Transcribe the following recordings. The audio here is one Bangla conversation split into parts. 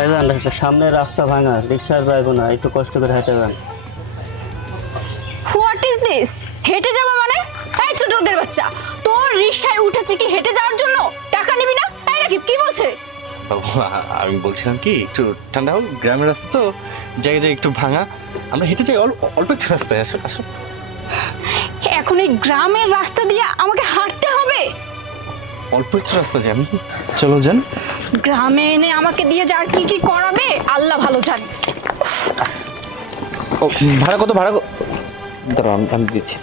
ভাইজান সামনে রাস্তা ভাঙা, রিক্সা যাইবো না, একটু কষ্ট করে হেঁটে যান। What is this? হেঁটে যাবো মানে? এই ছোট লোকের বাচ্চা, তোর রিক্সায় উঠেছি কি হেঁটে যাওয়ার জন্য? টাকা নিবি না? এই রাকিব কি বলছে? আমি বলছিলাম কি একটু ঠান্ডা হোক, গ্রামের রাস্তা তো, জায়গায় জায়গায় একটু ভাঙা, আমরা হেঁটে যাই অল্প একটু রাস্তায়। আসো আসো। এখন এই গ্রামের রাস্তা দিয়ে আমাকে হাঁটতে হবে? অল্প একটু রাস্তা যান, চলো যান। গ্রামে এনে আমাকে দিয়ে যার কি কি করাবে আল্লাহ ভালো জানে। ও ভাড়া কত? দাঁড়াও আমি দিচ্ছি।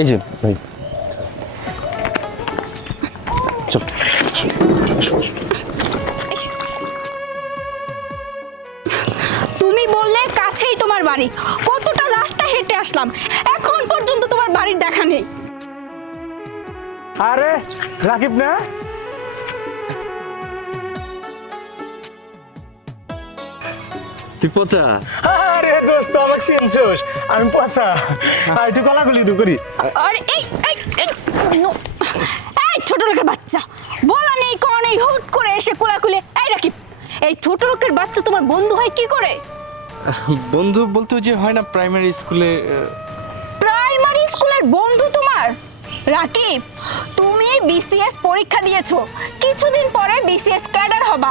এই যে ভাই, চল। তুমি বললে কাছেই তোমার বাড়ি, কতটা রাস্তা হেঁটে আসলাম, এখন পর্যন্ত তোমার বাড়ির দেখা নেই। আরে রাকিব না? তুই পচা? আরে দোস্ত আমাকে চিনছোস? আমি পচা। আর একটু কলাগুলি করি। আরে এই এই এই, নো। এই ছোট লোকের বাচ্চা, বলা নেই কওয়া নেই, হুট করে এসে কোলাকুলে। এই রাকিব, এই ছোট লোকের বাচ্চা তোমার বন্ধু হয় কি করে? বন্ধু বলতে যে হয় না প্রাইমারি স্কুলে। প্রাইমারি স্কুলের বন্ধু তোমার? রাকিব, তুমি বিসিএস পরীক্ষা দিয়েছো, কিছুদিন পরে বিসিএস ক্যাডার হবা,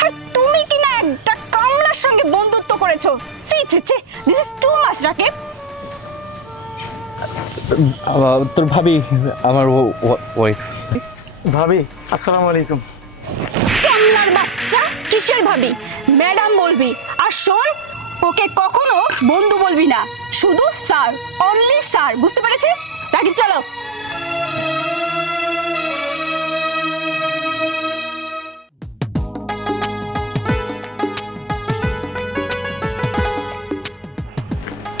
আর তুমি কি না একটা কামলার সঙ্গে বন্ধুত্ব করেছো? সি সি সি, this is too much Rakib. তোর ভাবি আমার ওয়াইফ। ভাবি আসসালামু আলাইকুম। কামলার বাচ্চা, কিসের ভাবি? ম্যাডাম বলবি। আর শোন, ওকে কখনো বন্ধু বলবি না, শুধু স্যার, অনলি স্যার, বুঝতে পেরেছিস? রাকিব চলো।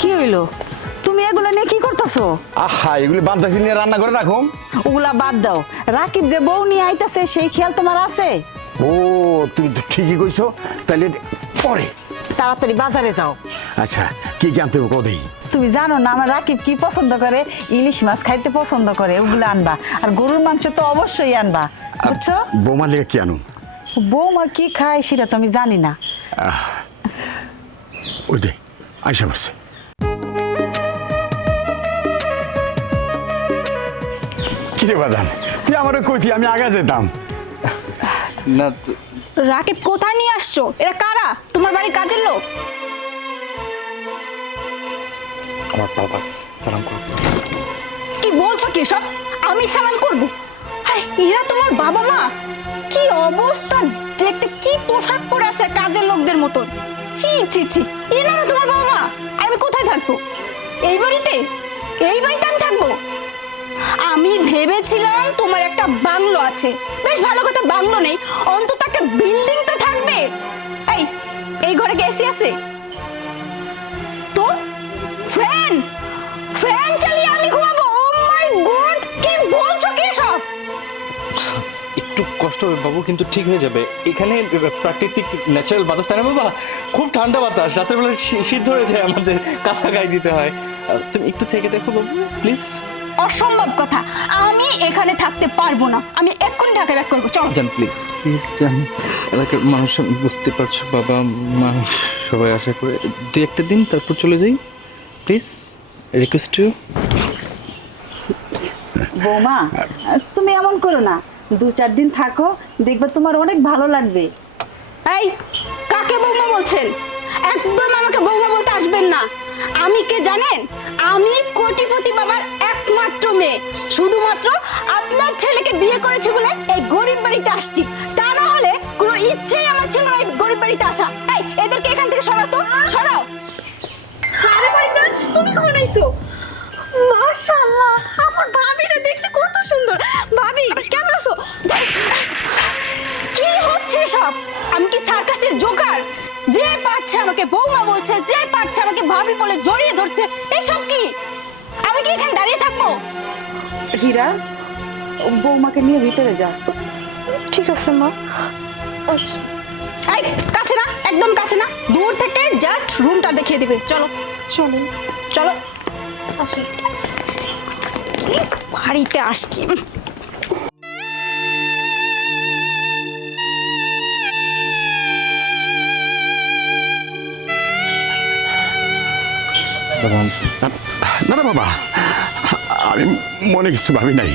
কি হইলো? তুমি এগুলো নিয়ে কি করতেছো? আহা এগুলি বান্তাসি নিয়ে রান্না করে রাখো। ওগুলা বাদ দাও, রাকিব যে বউ নিয়ে আইতাছে সেই খেয়াল তোমার আছে? ও তুমি তো ঠিকই কইছো, তাহলে পরে তাড়াতাড়ি বাজারে যাও। আচ্ছা কি কি আনতে হবে কদেই? তুমি জানো না আমার রাকিব কি পছন্দ করে? ইলিশ মাছ খাইতে পছন্দ করে, ওগুলো আনবা। আর গরুর মাংস তো অবশ্যই আনবা, বুঝছো? বৌমা লেগে কি আনো? বৌমা কি খায় সেটা তো আমি জানি না। ওই দে আইসা বসে। কিরে বাদান, তুই আমারও কইতি আমি আগে যেতাম। না রাকিব কোথায় নিয়ে আসছো? এরা কারা? তোমার বাড়ির কাজের লোক? আমার বাবা, সালাম করো। কি বলছো কি সব? আমি সালাম করব? আরে এরা তোমার বাবা মা? কি অবস্থা দেখতে, কি পোশাক পরে আছে কাজের লোকদের মতন। ছি ছি ছি, এনারা তোমার বাবা মা? আর আমি কোথায় থাকবো? এই বাড়িতে? এই বাড়িতে আমি থাকবো? আমি ভেবেছিলাম তোমার একটা বাংলো আছে। বেশ ভালো কথা, বাংলো নেই, অন্তত একটা বিল্ডিং তো থাকবে। এই এই ঘরে কি এসি আছে? তো ফ্যান, ফ্যান চালিয়ে আমি ঘুমাবো? ও মাই গড, কি বলছো কি সব? একটু কষ্ট হবে বাবু, কিন্তু ঠিক হয়ে যাবে। এখানে প্রাকৃতিক ন্যাচারাল বাতাস, তাই না বাবা? খুব ঠান্ডা বাতাস, রাতের বেলা শীত ধরে যায়, আমাদের কাঁথা গায়ে দিতে হয়। তুমি একটু থেকে দেখো বাবু প্লিজ। অসম্ভব কথা, আমি এখানে থাকতে পারবো না, আমি এক্ষুনি ঢাকা ব্যাক করবো। চলো যান প্লিজ প্লিজ যান। এলাকার মানুষ বুঝতে পারছো, বাবা মা সবাই আশা করে 2-1 দিন তারপর চলে যাই প্লিজ, রিকোয়েস্ট ইউ। বৌমা তুমি এমন করো না, 2-4 দিন থাকো, দেখবে তোমার অনেক ভালো লাগবে। এই কাকে বৌমা বলছেন? একদম আমাকে বৌমা বলতে আসবেন না। আমি কে জানেন? আমি কোটিপতি বাবার একমাত্র মেয়ে, শুধুমাত্র আপনার ছেলেকে বিয়ে করেছি বলে এই গরিব বাড়িতে আসছি। তা না হলে কোনো ইচ্ছেই আমার ছিল না এই গরিব বাড়িতে আসা। এই এদেরকে এখান থেকে সরাও তো, সরাও। আরে ভাইজান, তুমি কখন আইছো? মাশাআল্লাহ, আমার ভাবিটা দেখতে কত সুন্দর। ভাবি কেমন আছো? কি হচ্ছে সব? আমি কি সার্কাসের জোকার? যে পারছে আমাকে বৌমা বলছে, যে পারছে আমাকে ভাবি বলে জড়িয়ে ধরছে, এসব কি? আমি কি এখানে দাঁড়িয়ে থাকবো? হীরা, বৌমাকে নিয়ে ভিতরে যা। ঠিক আছে মা। এই কাছে না, একদম কাছে না, দূর থেকে জাস্ট রুমটা দেখিয়ে দিবে। চলো চলো চলো, আসো। বাড়িতে আসছি। না না বাবা, আমি মনে কিছু ভাবি নাই,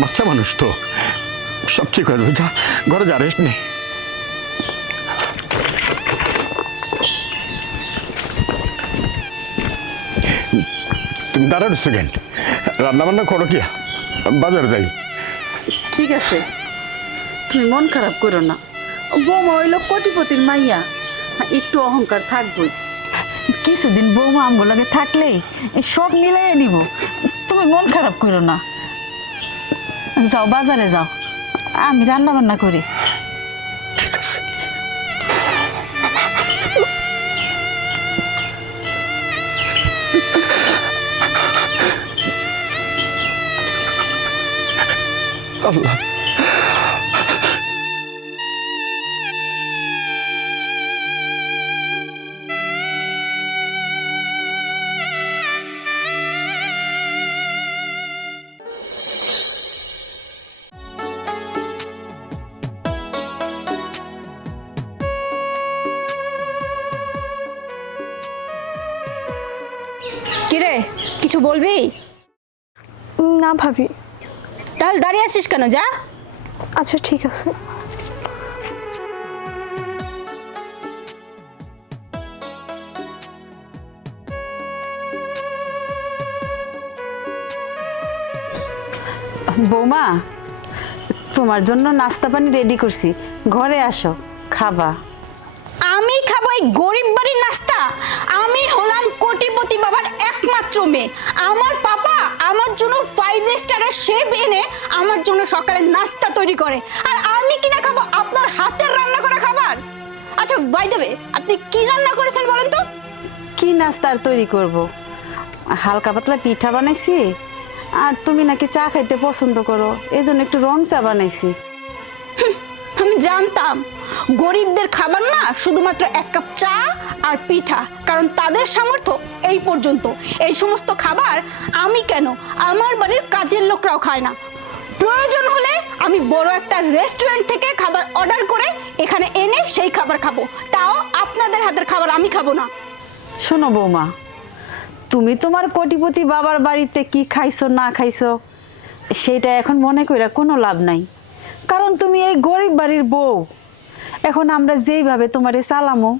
বাচ্চা মানুষ তো, সব ঠিক হয়ে যাবে। যা ঘরে যা, রেস্ট নে। তুমি দাঁড়ানো সেকেন্ড, রান্না বান্না করো কি, বাজারে যাই। ঠিক আছে, তুমি মন খারাপ করো না। বৌমা হইল কোটিপতির মাইয়া, একটু অহংকার থাকবই। কিছুদিন বৌমা আমগুলোকে থাকলেই সব মিলাই নিব, তুমি মন খারাপ করো না। যাও বাজারে যাও, আমি রান্না বান্না করি। ঠিক আছে। আল্লাহ, কিরে কিছু বলবি? না ভাবি। তাহলে দাঁড়িয়ে আছিস কেন, যা। আচ্ছা ঠিক আছে। বৌমা, তোমার জন্য নাস্তা পানি রেডি করছি, ঘরে আসো, খাবা। আমি খাবো এই গরিব বাড়ির নাস্তা? আমি হলাম কোটিপতি বাবার একমাত্র মেয়ে। আমার পাপা আমার জন্য 5 স্টারের শেফ এনে আমার জন্য সকালে নাস্তা তৈরি করে, আর আমি কিনা খাবো আপনার হাতের রান্না করা খাবার? আচ্ছা বাই দ্য ওয়ে, আপনি কি রান্না করেছেন বলেন তো? কি নাস্তা আর তৈরি করব? হালকা পাতলা পিঠা বানাইছি, আর তুমি নাকি চা খাইতে পছন্দ করো, এজন্য একটু রং চা বানাইছি। আমি জানতাম গরিবদের খাবার না শুধুমাত্র 1 কাপ চা আর পিঠা, কারণ তাদের সামর্থ্য এই পর্যন্ত। এই সমস্ত খাবার আমি কেন, আমার বাড়ির কাজের লোকরাও খায় না। প্রয়োজন হলে আমি বড় একটা রেস্টুরেন্ট থেকে খাবার অর্ডার করে এখানে এনে সেই খাবার খাবো, তাও আপনাদের হাতের খাবার আমি খাবো না। শোনো বৌমা, তুমি তোমার কোটিপতি বাবার বাড়িতে কি খাইছো না খাইছো সেটা এখন মনে কইরা কোনো লাভ নাই, কারণ তুমি এই গরিব বাড়ির বউ। এখন আমরা যেইভাবে তোমারে চালামো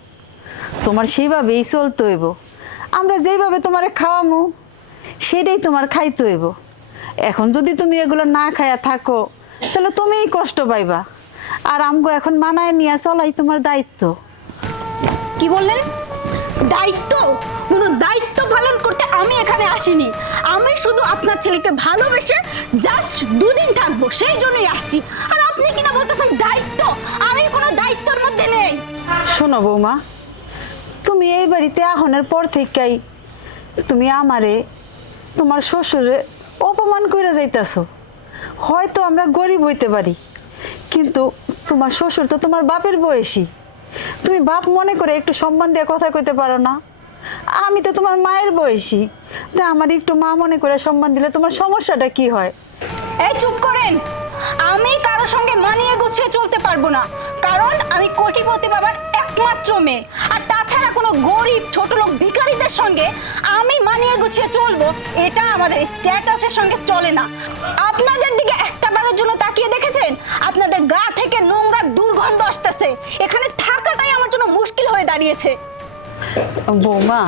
তোমার সেইভাবেই চলতে হইব, আমরা যেইভাবে তোমারে খাওয়ামো সেটাই তোমার খাইতে হইব। এখন যদি তুমি এগুলো না খায়া থাকো তাহলে তুমিই কষ্ট পাইবা, আর আমগো এখন মানায় নিয়ে চলাই তোমার দায়িত্ব। কি বললেন? দায়িত্ব? কোনো দায়িত্ব পালন করতে আমি এখানে আসিনি। আমি শুধু আপনার ছেলেকে ভালোবেসে জাস্ট 2 দিন থাকবো, সেই জন্যই আসছি। আর আপনি কিনা বলতেছেন দায়িত্ব? আমি কোনো দায়িত্বের মধ্যে নেই। শোনো বৌমা, তুমি এই বাড়িতে আহনের পর থেকেই তুমি আমারে তোমার শ্বশুরে অপমান করে যাইতেছো। হয়তো আমরা গরিব হইতে পারি, কিন্তু তোমার শ্বশুর তো তোমার বাপের বয়সী। তুমি বাপ মনে করে একটু সম্মান দিয়ে কথা কইতে পারো না? আমি তো তোমার মায়ের বয়সী, তা আমার একটু মা মনে করে সম্মান দিলে তোমার সমস্যাটা কি হয়? এই চুপ করেন। আমি কারোর সঙ্গে মানিয়ে গুছিয়ে চলতে পারবো না, কারণ আমি কোটিপতি বাবার একমাত্র মেয়ে। আর তাছাড়া কোনো গরিব ছোট লোক ভিখারিদের সঙ্গে আমি মানিয়ে গুছিয়ে চলবো, এটা আমাদের স্ট্যাটাসের সঙ্গে চলে না। আপনাদের দিকে একটা বারের জন্য তাকিয়ে দেখেছেন? আপনাদের গা থেকে নোংরা দুর্গন্ধ আসতেছে, এখানে থাকাটাই আমার জন্য মুশকিল হয়ে দাঁড়িয়েছে। বৌমা,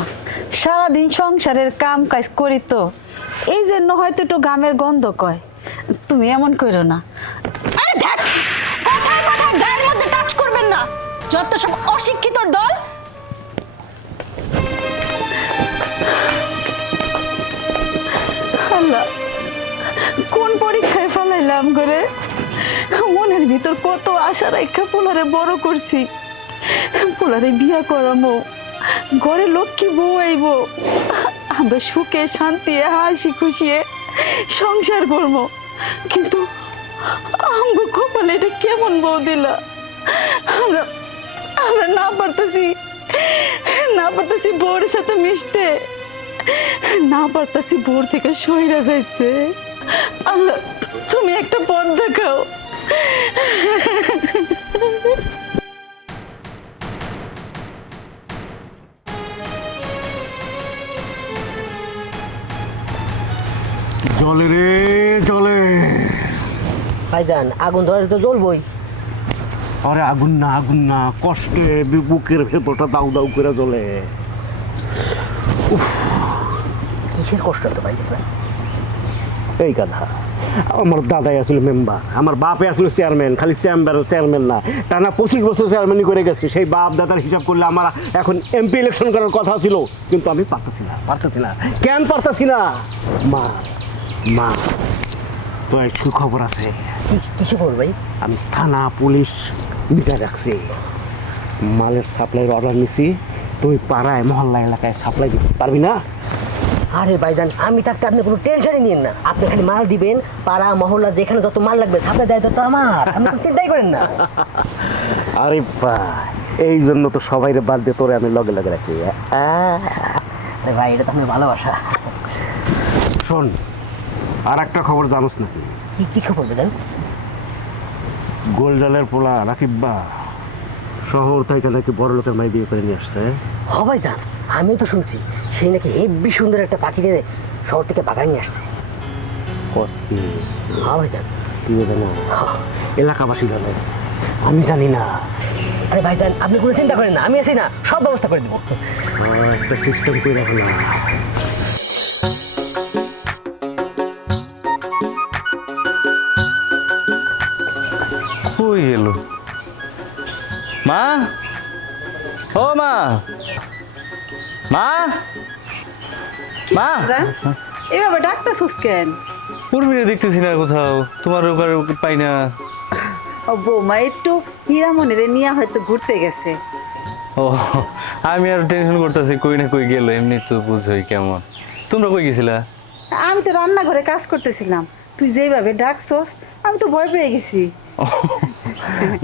সারাদিন সংসারের কাম কাজ করি তো, এই জন্য হয়তো একটু গামের গন্ধ কয়। তুমি এমন করো না। আরে দেখ, কথায় কথায় গায়ের মধ্যে টাচ করবেন না, যত সব অশিক্ষিত দল। আল্লাহ, কোন পরীক্ষায় ফেলাইলাম করে? মনের ভিতর কত আশা রেখা পোলারে বড় করছি, পোলারে বিয়া করামো, ঘরে লক্ষ্মী বউ আইব, আমরা সুখে শান্তি হাসি খুশিয়ে সংসার করবো। কিন্তু আমগো কপালে এটা কেমন বউ দিলা? আমরা আমরা না পারতেছি বউর সাথে মিশতে, না পারতেছি বউর থেকে সইরা যাইতে। আল্লাহ, তুমি একটা পথ দেখাও। জলে রে জলে। ভাইজান আগুন ধরে তো জ্বলবই। আরে আগুন না কষ্টে বুকের ভেতরটা দাউ দাউ করে জ্বলে। কিসের কষ্ট তো ভাই? এই কথা, আমার দাদাই আসলে মেম্বার, আমার বাপে আসলে চেয়ারম্যান, খালি চেয়ারম্যান না, টানা 25 বছর চেয়ারম্যানই করে গেছে। সেই বাপ দাদার হিসাব করলে আমার এখন এমপি ইলেকশন করার কথা ছিল, কিন্তু আমি পারতেছি না। কেন পারতেছি না? মা তো এক সুখবর আছে। কিছু খবর ভাই? আমি থানা পুলিশ মিটার রাখছি, মালের সাপ্লাইয়ের অর্ডার নিছি। তুই পাড়ায় মহল্লা এলাকায় সাপ্লাই দিতে পারবি না? আরে ভাইজান আমি থাকতে আপনি কোনো টেনশনই নিন না, আপনি খালি মাল দিবেন, পাড়া মহল্লা যেখানে যত মাল লাগবে সাপ্লাই দায়িত্ব তো আমার, আপনি তো চিন্তাই করেন না। আরে ভাই, এই জন্য তো সবাইরে বাদ দিয়ে তোরে আমি লগে রাখি। আরে ভাই এটা তো আমি ভালোবাসা। শোন, আর একটা খবর জানোস নাকি? কি খবর দেন? গোলজালের পোলা রাকিব্বা শহর থেকে নাকি বড় লোকের মাই বিয়ে করে নিয়ে আসছে। হ ভাইজান আমিও তো শুনছি, সেই নাকি হেব্বি সুন্দর একটা পাখি নিয়ে শহর থেকে বাগান নিয়ে আসছে। হ্যাঁ ভাইজান। কি জানো? এলাকাবাসী জানে, আমি জানি না। আরে ভাইজান আপনি কোনো চিন্তা করেন না, আমি আছি না, সব ব্যবস্থা করে দেবো। একটা সিস্টেম করে রাখো না। কই গেল মা? ও মা, এভাবে ডাকতেছিস কেন? উর্মিরে দেখতেছি না কোথাও, তোমার ওখানে পাই না। ও বৌমা একটু হীরামণিরে নিয়ে হয়তো ঘুরতে গেছে। ও আমি আর টেনশন করতেছি, কই না কই গেল, এমনি তো বুঝোই কেমন। তোমরা কই গেছিলা? আমি তো রান্নাঘরে কাজ করতেছিলাম, তুই যেভাবে ডাকছস আমি তো ভয় পেয়ে গেছি।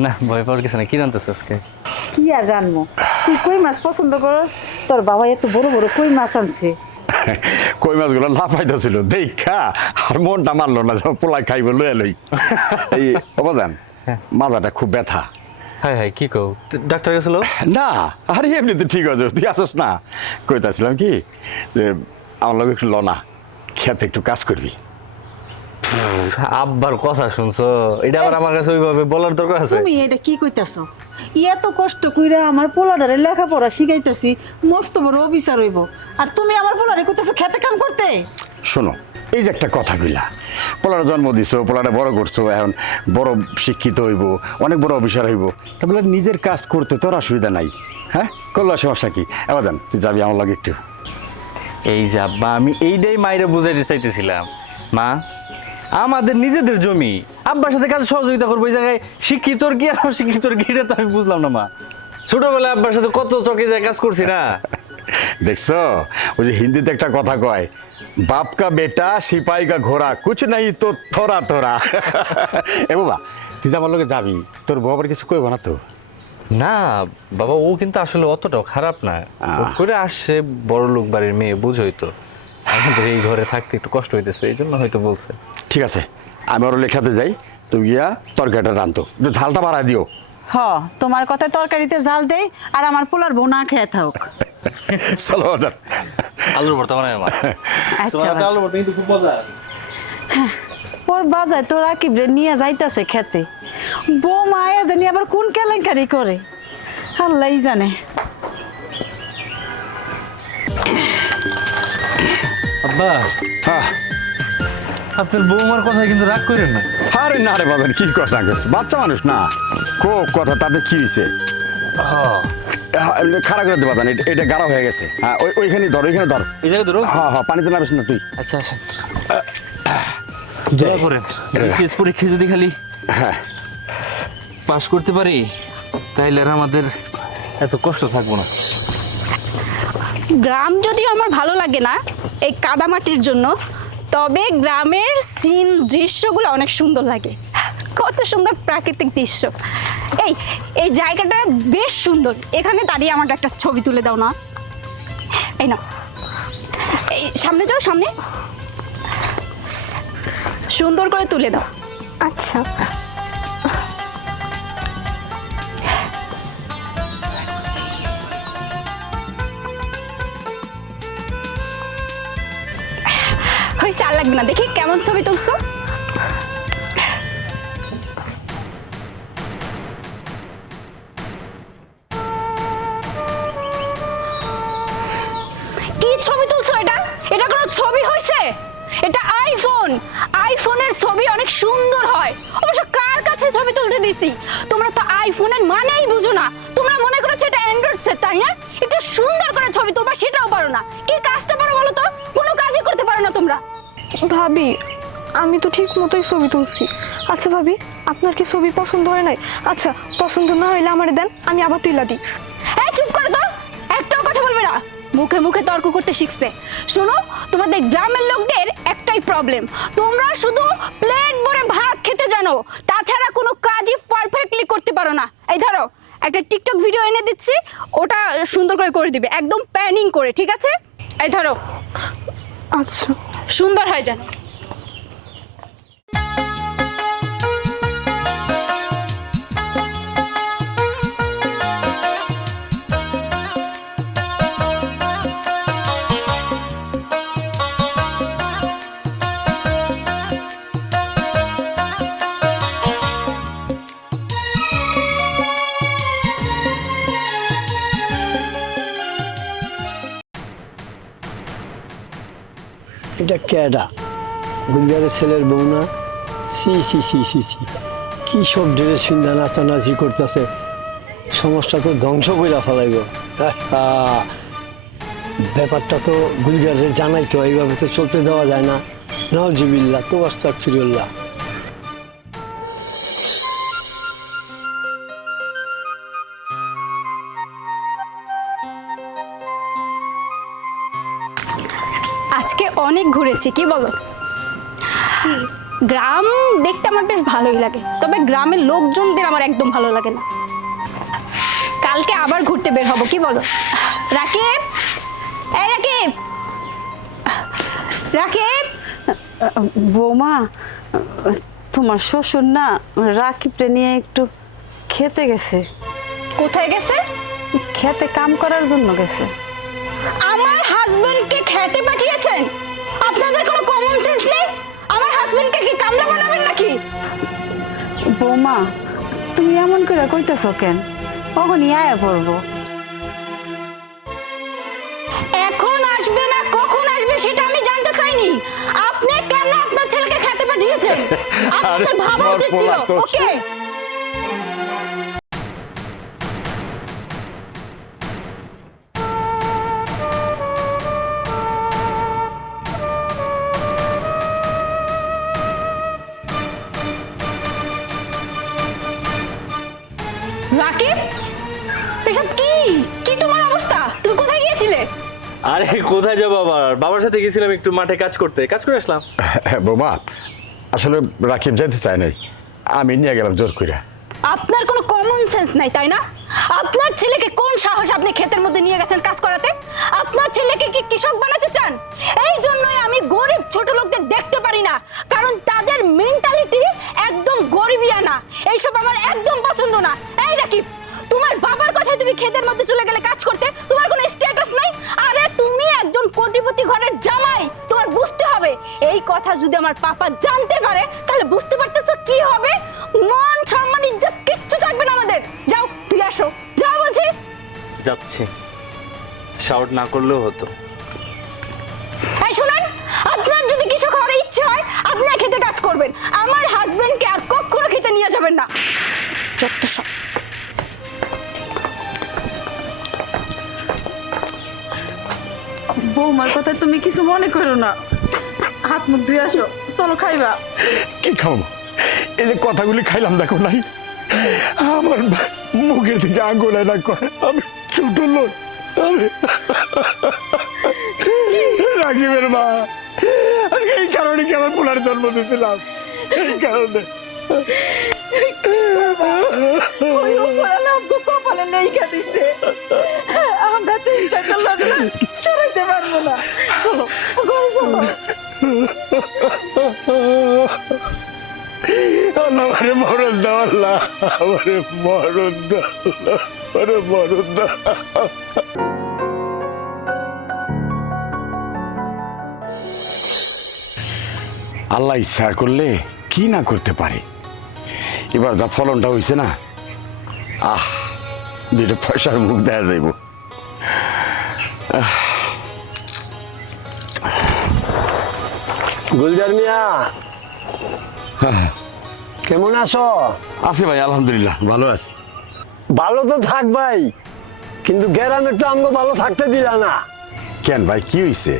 না ভয় পাওয়ার কিছু না। কি জানতেছ আজকে? কি আর রান্না, তুই কই মাছ পছন্দ করস, তোর বাবা এত বড় বড় কই মাছ আনছে। কই মাছগুলো লাফাইতেছিল দেখা আর মনটা মারলো না, পোলাই খাইব লই লই। এই অবদান মাথাটা খুব ব্যথা। হ্যাঁ কি কও, ডাক্তার গেছিল? না আরে এমনি তো ঠিক আছে, তুই আসস না। কইতাছিলাম কি যে আমার লগে একটু লনা খেতে একটু কাজ করবি। আব্বার কথা শুনছো? এটা আবার আমার কাছে ওইভাবে বলার দরকার আছে? তুমি এটা কি কইতাছো? এত কষ্ট কইরা আমার পোলাডারে লেখাপড়া শিখাইতেছি, মস্ত বড় অফিসার হইব, আর তুমি আমার পোলারে কইতাছো খেতে কাম করতে? শোনো, এই যে একটা কথা কইলা, পোলাটা জন্ম দিছো, পোলাটা বড় করছো, এখন বড় শিক্ষিত হইব, অনেক বড় অফিসার হইব, তাহলে নিজের কাজ করতে তোর অসুবিধা নাই। হ্যাঁ করলো, সমস্যা কি? এবার তুই যাবি আমার লগে একটু। এই যে আব্বা, আমি এইটাই মাইরে বুঝাইতে চাইতেছিলাম। মা, আমাদের নিজেদের জমি, আব্বার সাথে কাজে সহযোগিতা করবো, এই জায়গায় শিক্ষিতর কি আর অশিক্ষিতর কি এটা তো আমি বুঝলাম না। মা, ছোটবেলায় আব্বার সাথে কত চকে যায় কাজ করছি না? দেখছো, ওই যে হিন্দিতে একটা কথা কয়, বাপ কা বেটা সিপাহি কা ঘোড়া কুছ নাই তো থোড়া থোড়া। এ বাবা, তুই যে আমার লগে যাবি, তোর বাবার কিছু কইব না তো? না বাবা, ও কিন্তু আসলে অতটাও খারাপ না। ও করে আসছে বড় লোক বাড়ির মেয়ে, বুঝোই তো, আমাদের এই ঘরে থাকতে একটু কষ্ট হইতেছে, এই জন্য হয়তো বলছে। ঠিক আছে, আমি ওর লেখাতে যাই, তুমি গিয়া তরকারিটা রান্ধো, একটু ঝালটা বাড়ায় দিও। হ, তোমার কথায় তরকারিতে জাল দেই, আর আমার পোলার বউ না খেয়ে থাক। চলো ওদের আলুর ভর্তা বানায় মা। আচ্ছা, আলুর ভর্তা কিন্তু খুব মজা। ওর বাজায় তো রাকিবরে নিয়ে যাইতাছে খেতে, বউ মায়া জানি আবার কোন কেলেঙ্কারি করে, আল্লাহ জানে। আব্বা, হ্যাঁ আপনার বৌমার কথায় কিন্তু রাগ করেন না। আরে না রে বাবা, কি কথা, বাচ্চা মানুষ না, কথা তাতে কি হয়েছে? খারাপ করে দেবা, এটা গাঢ় হয়ে গেছে। হ্যাঁ ওইখানে ধর, ওইখানে ধর, এই জায়গায় ধরো। হ্যাঁ হ্যাঁ, পানিতে নামিস না তুই। আচ্ছা আচ্ছা, দোয়া করেন বিসিএস পরীক্ষা যদি খালি হ্যাঁ পাশ করতে পারি, তাইলে আর আমাদের এত কষ্ট থাকবো না। গ্রাম যদিও আমার ভালো লাগে না এই কাদামাটির জন্য, তবে গ্রামের সিন দৃশ্যগুলো অনেক সুন্দর লাগে, কত সুন্দর প্রাকৃতিক দৃশ্য। এই এই জায়গাটা বেশ সুন্দর, এখানে দাঁড়িয়ে আমাকে একটা ছবি তুলে দাও না। এই না, এই সামনে যাও, সামনে সুন্দর করে তুলে দাও। আচ্ছা। হয়েছে, আর লাগবে না। দেখি কেমন ছবি তুলছো। কি ছবি তুলছো? এটা এটা কোনো ছবি হয়েছে? এটা আইফোন। আইফোনের ছবি অনেক সুন্দর হয়। অবশ্য কার কাছে ছবি তুলতে দিছি? তোমরা তো আইফোনের মানেই বুঝো না। তোমরা মনে করছো এটা অ্যান্ড্রয়েড সেট, তাই না? একটু সুন্দর করে ছবি তুলবা সেটাও পারো না। কি কাজটা পারো বলো তো? কোনো কাজই করতে পারো না তোমরা। ভাবি আমি তো ঠিক মতোই ছবি তুলছি। আচ্ছা ভাবি, আপনার কি ছবি পছন্দ হয় নাই? আচ্ছা পছন্দ না হইলে আমারে দেন, আমি আবার তুইলা দিই। এই চুপ করো তো, একটাও কথা বলবে না। মুখে মুখে তর্ক করতে শিখছে। শোনো, তোমাদের গ্রামের লোকদের একটাই প্রবলেম, তোমরা শুধু প্লেট ভরে ভাত খেতে জানো, তাছাড়া কোনো কাজই পারফেক্টলি করতে পারো না। এই ধরো একটা টিকটক ভিডিও এনে দিচ্ছি, ওটা সুন্দর করে দিবে, একদম প্ল্যানিং করে, ঠিক আছে? এই ধরো। আচ্ছা সুন্দর হয় যেন। এটা ক্যাডা গুলজারের ছেলের বউ না? সি সি সি সি সি কি সব ড্রেস সিন্ধা নাচানাচি করতেছে, সমাজটা তো ধ্বংস করে ফেলাইব। ব্যাপারটা তো গুলজারে জানাই তো, এইভাবে তো চলতে দেওয়া যায় না। নাউজুবিল্লাহ তো আস্তাগফিরুল্লাহ। আজকে অনেক ঘুরেছি, কি বলো? গ্রাম দেখতে আমার বেশ ভালোই লাগে, তবে গ্রামের লোকজনদের আমার একদম ভালো লাগে না। কালকে আবার ঘুরতে বের হবো, কি বলো? রাকিব, এই রাকিব, রাকিব। বৌমা, তোমার শ্বশুর না রাকিবটা নিয়ে একটু খেতে গেছে। কোথায় গেছে? খেতে কাম করার জন্য গেছে। আমার হাজবেন্ডকে খেতে পাঠিয়েছেন? আপনাদের কোনো কমন সেন্স নেই? আমার হাজবেন্ডকে কি কামলা বানাবেন নাকি? বৌমা, তুমি এমন করে কইতেছ কেন? কখনই আয়া পড়বো। এখন আসবে না কখন আসবে সেটা আমি জানতে চাইনি। আপনি কেন আপনার ছেলেকে খেতে পাঠিয়েছেন? আপনাদের ভাবা উচিত ছিল। ওকে, রাকিব, এসব কি কি তোমার অবস্থা? তুমি কোথায় গিয়েছিলে? আরে কোথায় যাবো, আবার বাবার সাথে গেছিলাম একটু মাঠে কাজ করতে, কাজ করে আসলাম। বৌমা, আসলে রাকিব যেতে চায় নাই, আমি নিয়ে গেলাম জোর করে। আপনার কোনো কমন সেন্স নাই, তাই না? আপনার ছেলেকে কোন সাহস আপনি ক্ষেতের মধ্যে নিয়ে গেছেন কাজ করাতে? আপনার ছেলেকে কি কৃষক বানাতে চান? এই জন্যই আমি গরিব ছোট লোকদের দেখতে পারি না, কারণ তাদের মেন্টালিটি একদম গরিবিয়ানা। এইসব আমার একদম পছন্দ না। এই রাকিব, তোমার বাবার কথায় তুমি ক্ষেতের মধ্যে চলে গেলে কাজ করতে, তোমার কোনো স্ট্যাটাস নাই? আরে তুমি একজন কোটিপতি ঘরের জামাই, তোমার বুঝতে হবে। এই কথা যদি আমার পাপা জানতে পারে তাহলে বুঝতে পারতেছো কি হবে? মান সম্মান ইজ্জত কিচ্ছু থাকবে না আমাদের। যাও ফিরে আসো, যাও বলছি। যাচ্ছি, শাউট না করলেও হতো। এই শুনেন, আপনার যদি কৃষক হওয়ার ইচ্ছে হয় আপনি খেতে কাজ করবেন, আমার হাজবেন্ডকে আর কখনো খেতে নিয়ে যাবেন না। যত সব। বৌমার কথা তুমি কিছু মনে করো না, হাত মুখ ধুয়ে আসো, চলো খাইবা। কি খাবো? এই যে কথাগুলি খাইলাম দেখো নাই, আমার মুখের থেকে আঙ্গুল না করে। আমি ছোট লোক, আমি রাকিবের মা। আজকে এই কারণে কি আমার পোলার জন্ম দিয়েছিলাম, এই কারণে। কপালে নেই দিছে, আমরা চেষ্টা করলাম না, সরাইতে পারবো না। চলো ঘরে চলো। আমারে মরণ দাও আল্লাহ, আমারে মরণ দাও আল্লাহ, আমারে মরণ দাও। আল্লাহ ইচ্ছা করলে কি না করতে পারে। এবার যা ফলনটা হয়েছে না, দুটো পয়সার মুখ দেখা যাইব। গুলজার মিয়া, কেমন আছো? আছি ভাই, আলহামদুলিল্লাহ ভালো আছি। ভালো তো থাক ভাই, কিন্তু গ্রামের তো আমগো ভালো থাকতে দিলা না। কেন ভাই, কি হয়েছে?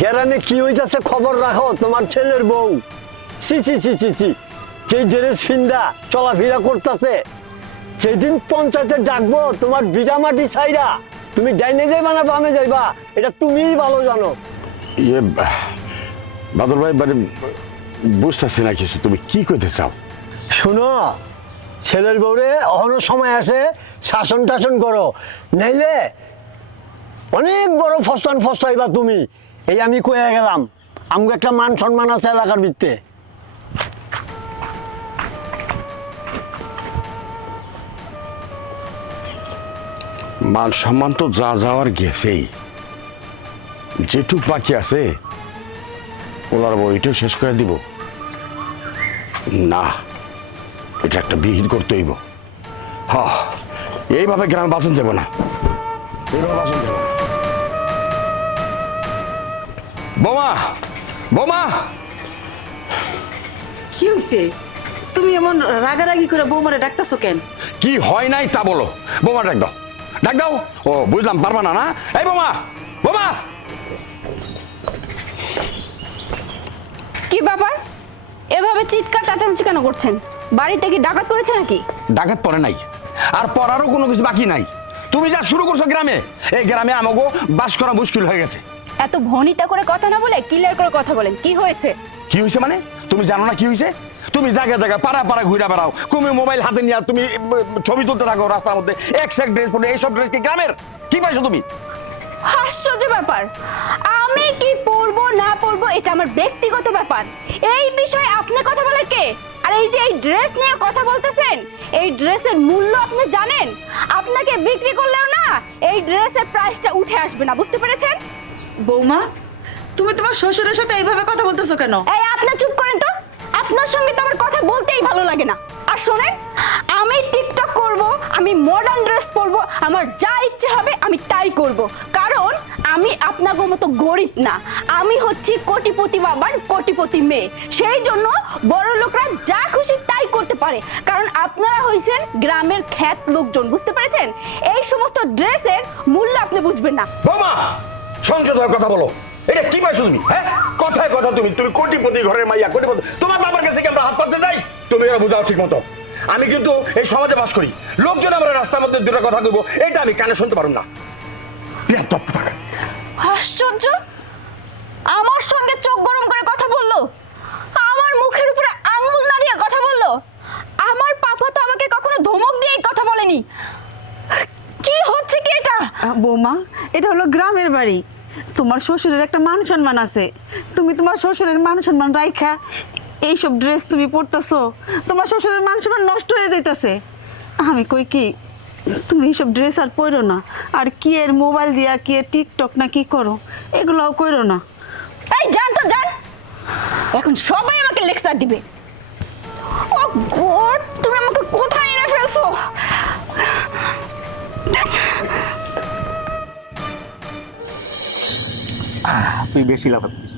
গ্রামে কি হইতাছে খবর রাখো। তোমার ছেলের বউ সি সি সি সি সি যে ড্রেস ফিন্দা চলাফেরা করতেছে, যেদিন পঞ্চায়েতে ডাকবো তোমার ভিটা মাটি ছাইরা তুমি ডাইনে যাইবা না বামে যাইবা এটা তুমিই ভালো জানো। ইয়ে বাদল ভাই, মানে বুঝতেছি না কিছু, তুমি কি করতে চাও? শোনো, ছেলের বউরে অহনো সময় আছে শাসন টাসন করো, নাইলে অনেক বড় ফস্তাইবা তুমি। এই আমি কয়ে গেলাম, আমাকে একটা মান সম্মান আছে এলাকার ভিত্তে। মান সম্মান তো যা যাওয়ার গেছেই, যেটুক বাকি আছে ওলার বইটাও শেষ করে দিব না। এটা একটা বিহিত করতে হইব। এইভাবে গ্রাম বাঁচন যাব না, এইভাবে বাঁচন যাব না। বোমা, বোমা, কি হইছে? তুমি এমন রাগারাগি করে বৌমারে ডাকতেছো কেন? কি হয় নাই তা বলো। বোমা ডাক দাও, ডাক দাও। ও বুঝলাম, পারবা না না? এই বোমা, বোমা। কি ব্যাপার, এভাবে চিৎকার চেঁচামেচি কেন করছেন? বাড়িতে কি ডাকাত পড়েছে নাকি? ডাকাত পড়ে নাই, আর পড়ারও কোনো কিছু বাকি নাই। তুমি যা শুরু করছো গ্রামে, এই গ্রামে আমাকে বাস করা মুশকিল হয়ে গেছে। এত ভনিতা করে কথা না বলে ক্লিয়ার করে কথা বলেন, কি হয়েছে? কি হয়েছে মানে? তুমি জানো না কি হয়েছে? তুমি জায়গায় জায়গায় পাড়া পাড়া ঘুরে বেড়াও, তুমি মোবাইল হাতে নিয়ে তুমি ছবি তুলতে থাকো রাস্তার মধ্যে, এক ড্রেস পরে। এইসব ড্রেস কি গ্রামের? কি পাইছো তুমি? আশ্চর্য ব্যাপার, আমি কি পরবো না পরবো এটা আমার ব্যক্তিগত ব্যাপার, এই বিষয়ে আপনি কথা বলার কে? আর এই যে এই ড্রেস নিয়ে কথা বলতেছেন, এই ড্রেসের মূল্য আপনি জানেন? আপনাকে বিক্রি করলেও না এই ড্রেসের প্রাইসটা উঠে আসবে না, বুঝতে পেরেছেন? বৌমা, তুমি তোমার শ্বশুরের সাথে এইভাবে কথা বলতেছো কেন? এই আপনি চুপ করেন তো, আপনার সঙ্গে তো আমার কথা বলতেই ভালো লাগে না। আর শোনেন, আমি টিকটক করব, আমি মডার্ন ড্রেস পরবো, আমার যা ইচ্ছে হবে আমি তাই করব, কারণ আমি আপনাদের মতো গরিব না, আমি হচ্ছি কোটিপতি বাবার কোটিপতি মেয়ে। সেই জন্য বড় লোকরা যা খুশি তাই করতে পারে, কারণ আপনারা হইছেন গ্রামের খ্যাত লোকজন, বুঝতে পেরেছেন? এই সমস্ত ড্রেসের মূল্য আপনি বুঝবেন না। বোমা, সংযত হয়ে কথা বলো। এটা কি পাইছো তুমি? হ্যাঁ, কথায় কথা তুমি কোটিপতি ঘরের মাইয়া, কোটিপতি। তোমার বাবার কাছে কি আমরা হাত পাততে যাই? তুমি এটা বুঝাও ঠিক মতো। আমি কিন্তু এই সমাজে বাস করি, লোকজন আমরা রাস্তার মধ্যে দুটো কথা বলবো, এটা আমি কানে শুনতে পারব না। আশ্চর্য, আমার সঙ্গে চোখ গরম করে কথা বললো, আমার মুখের উপরে আঙুল নাড়িয়ে কথা বললো। আমার পাপা তো আমাকে কখনো ধমক দিয়ে কথা বলেনি। কি হচ্ছে কি এটা? বৌমা, এটা হলো গ্রামের বাড়ি, তোমার শ্বশুরের একটা মান সম্মান আছে। তুমি তোমার শ্বশুরের মান সম্মান রাইখা এইসব ড্রেস তুমি পরতেছো, তোমার শ্বশুরের মান সম্মান নষ্ট হয়ে যাইতেছে। আমি কই কি, তুমি এইসব ড্রেস আর পরো না। আর কি এর মোবাইল দিয়া কি এর টিকটক না কি করো, এগুলোও করো না। এই জান তো জান, এখন সবাই আমাকে লেকচার দিবে। ও গড, তুমি আমাকে কোথায় এনে ফেলছো? তুই বেশি লাফাচ্ছিস।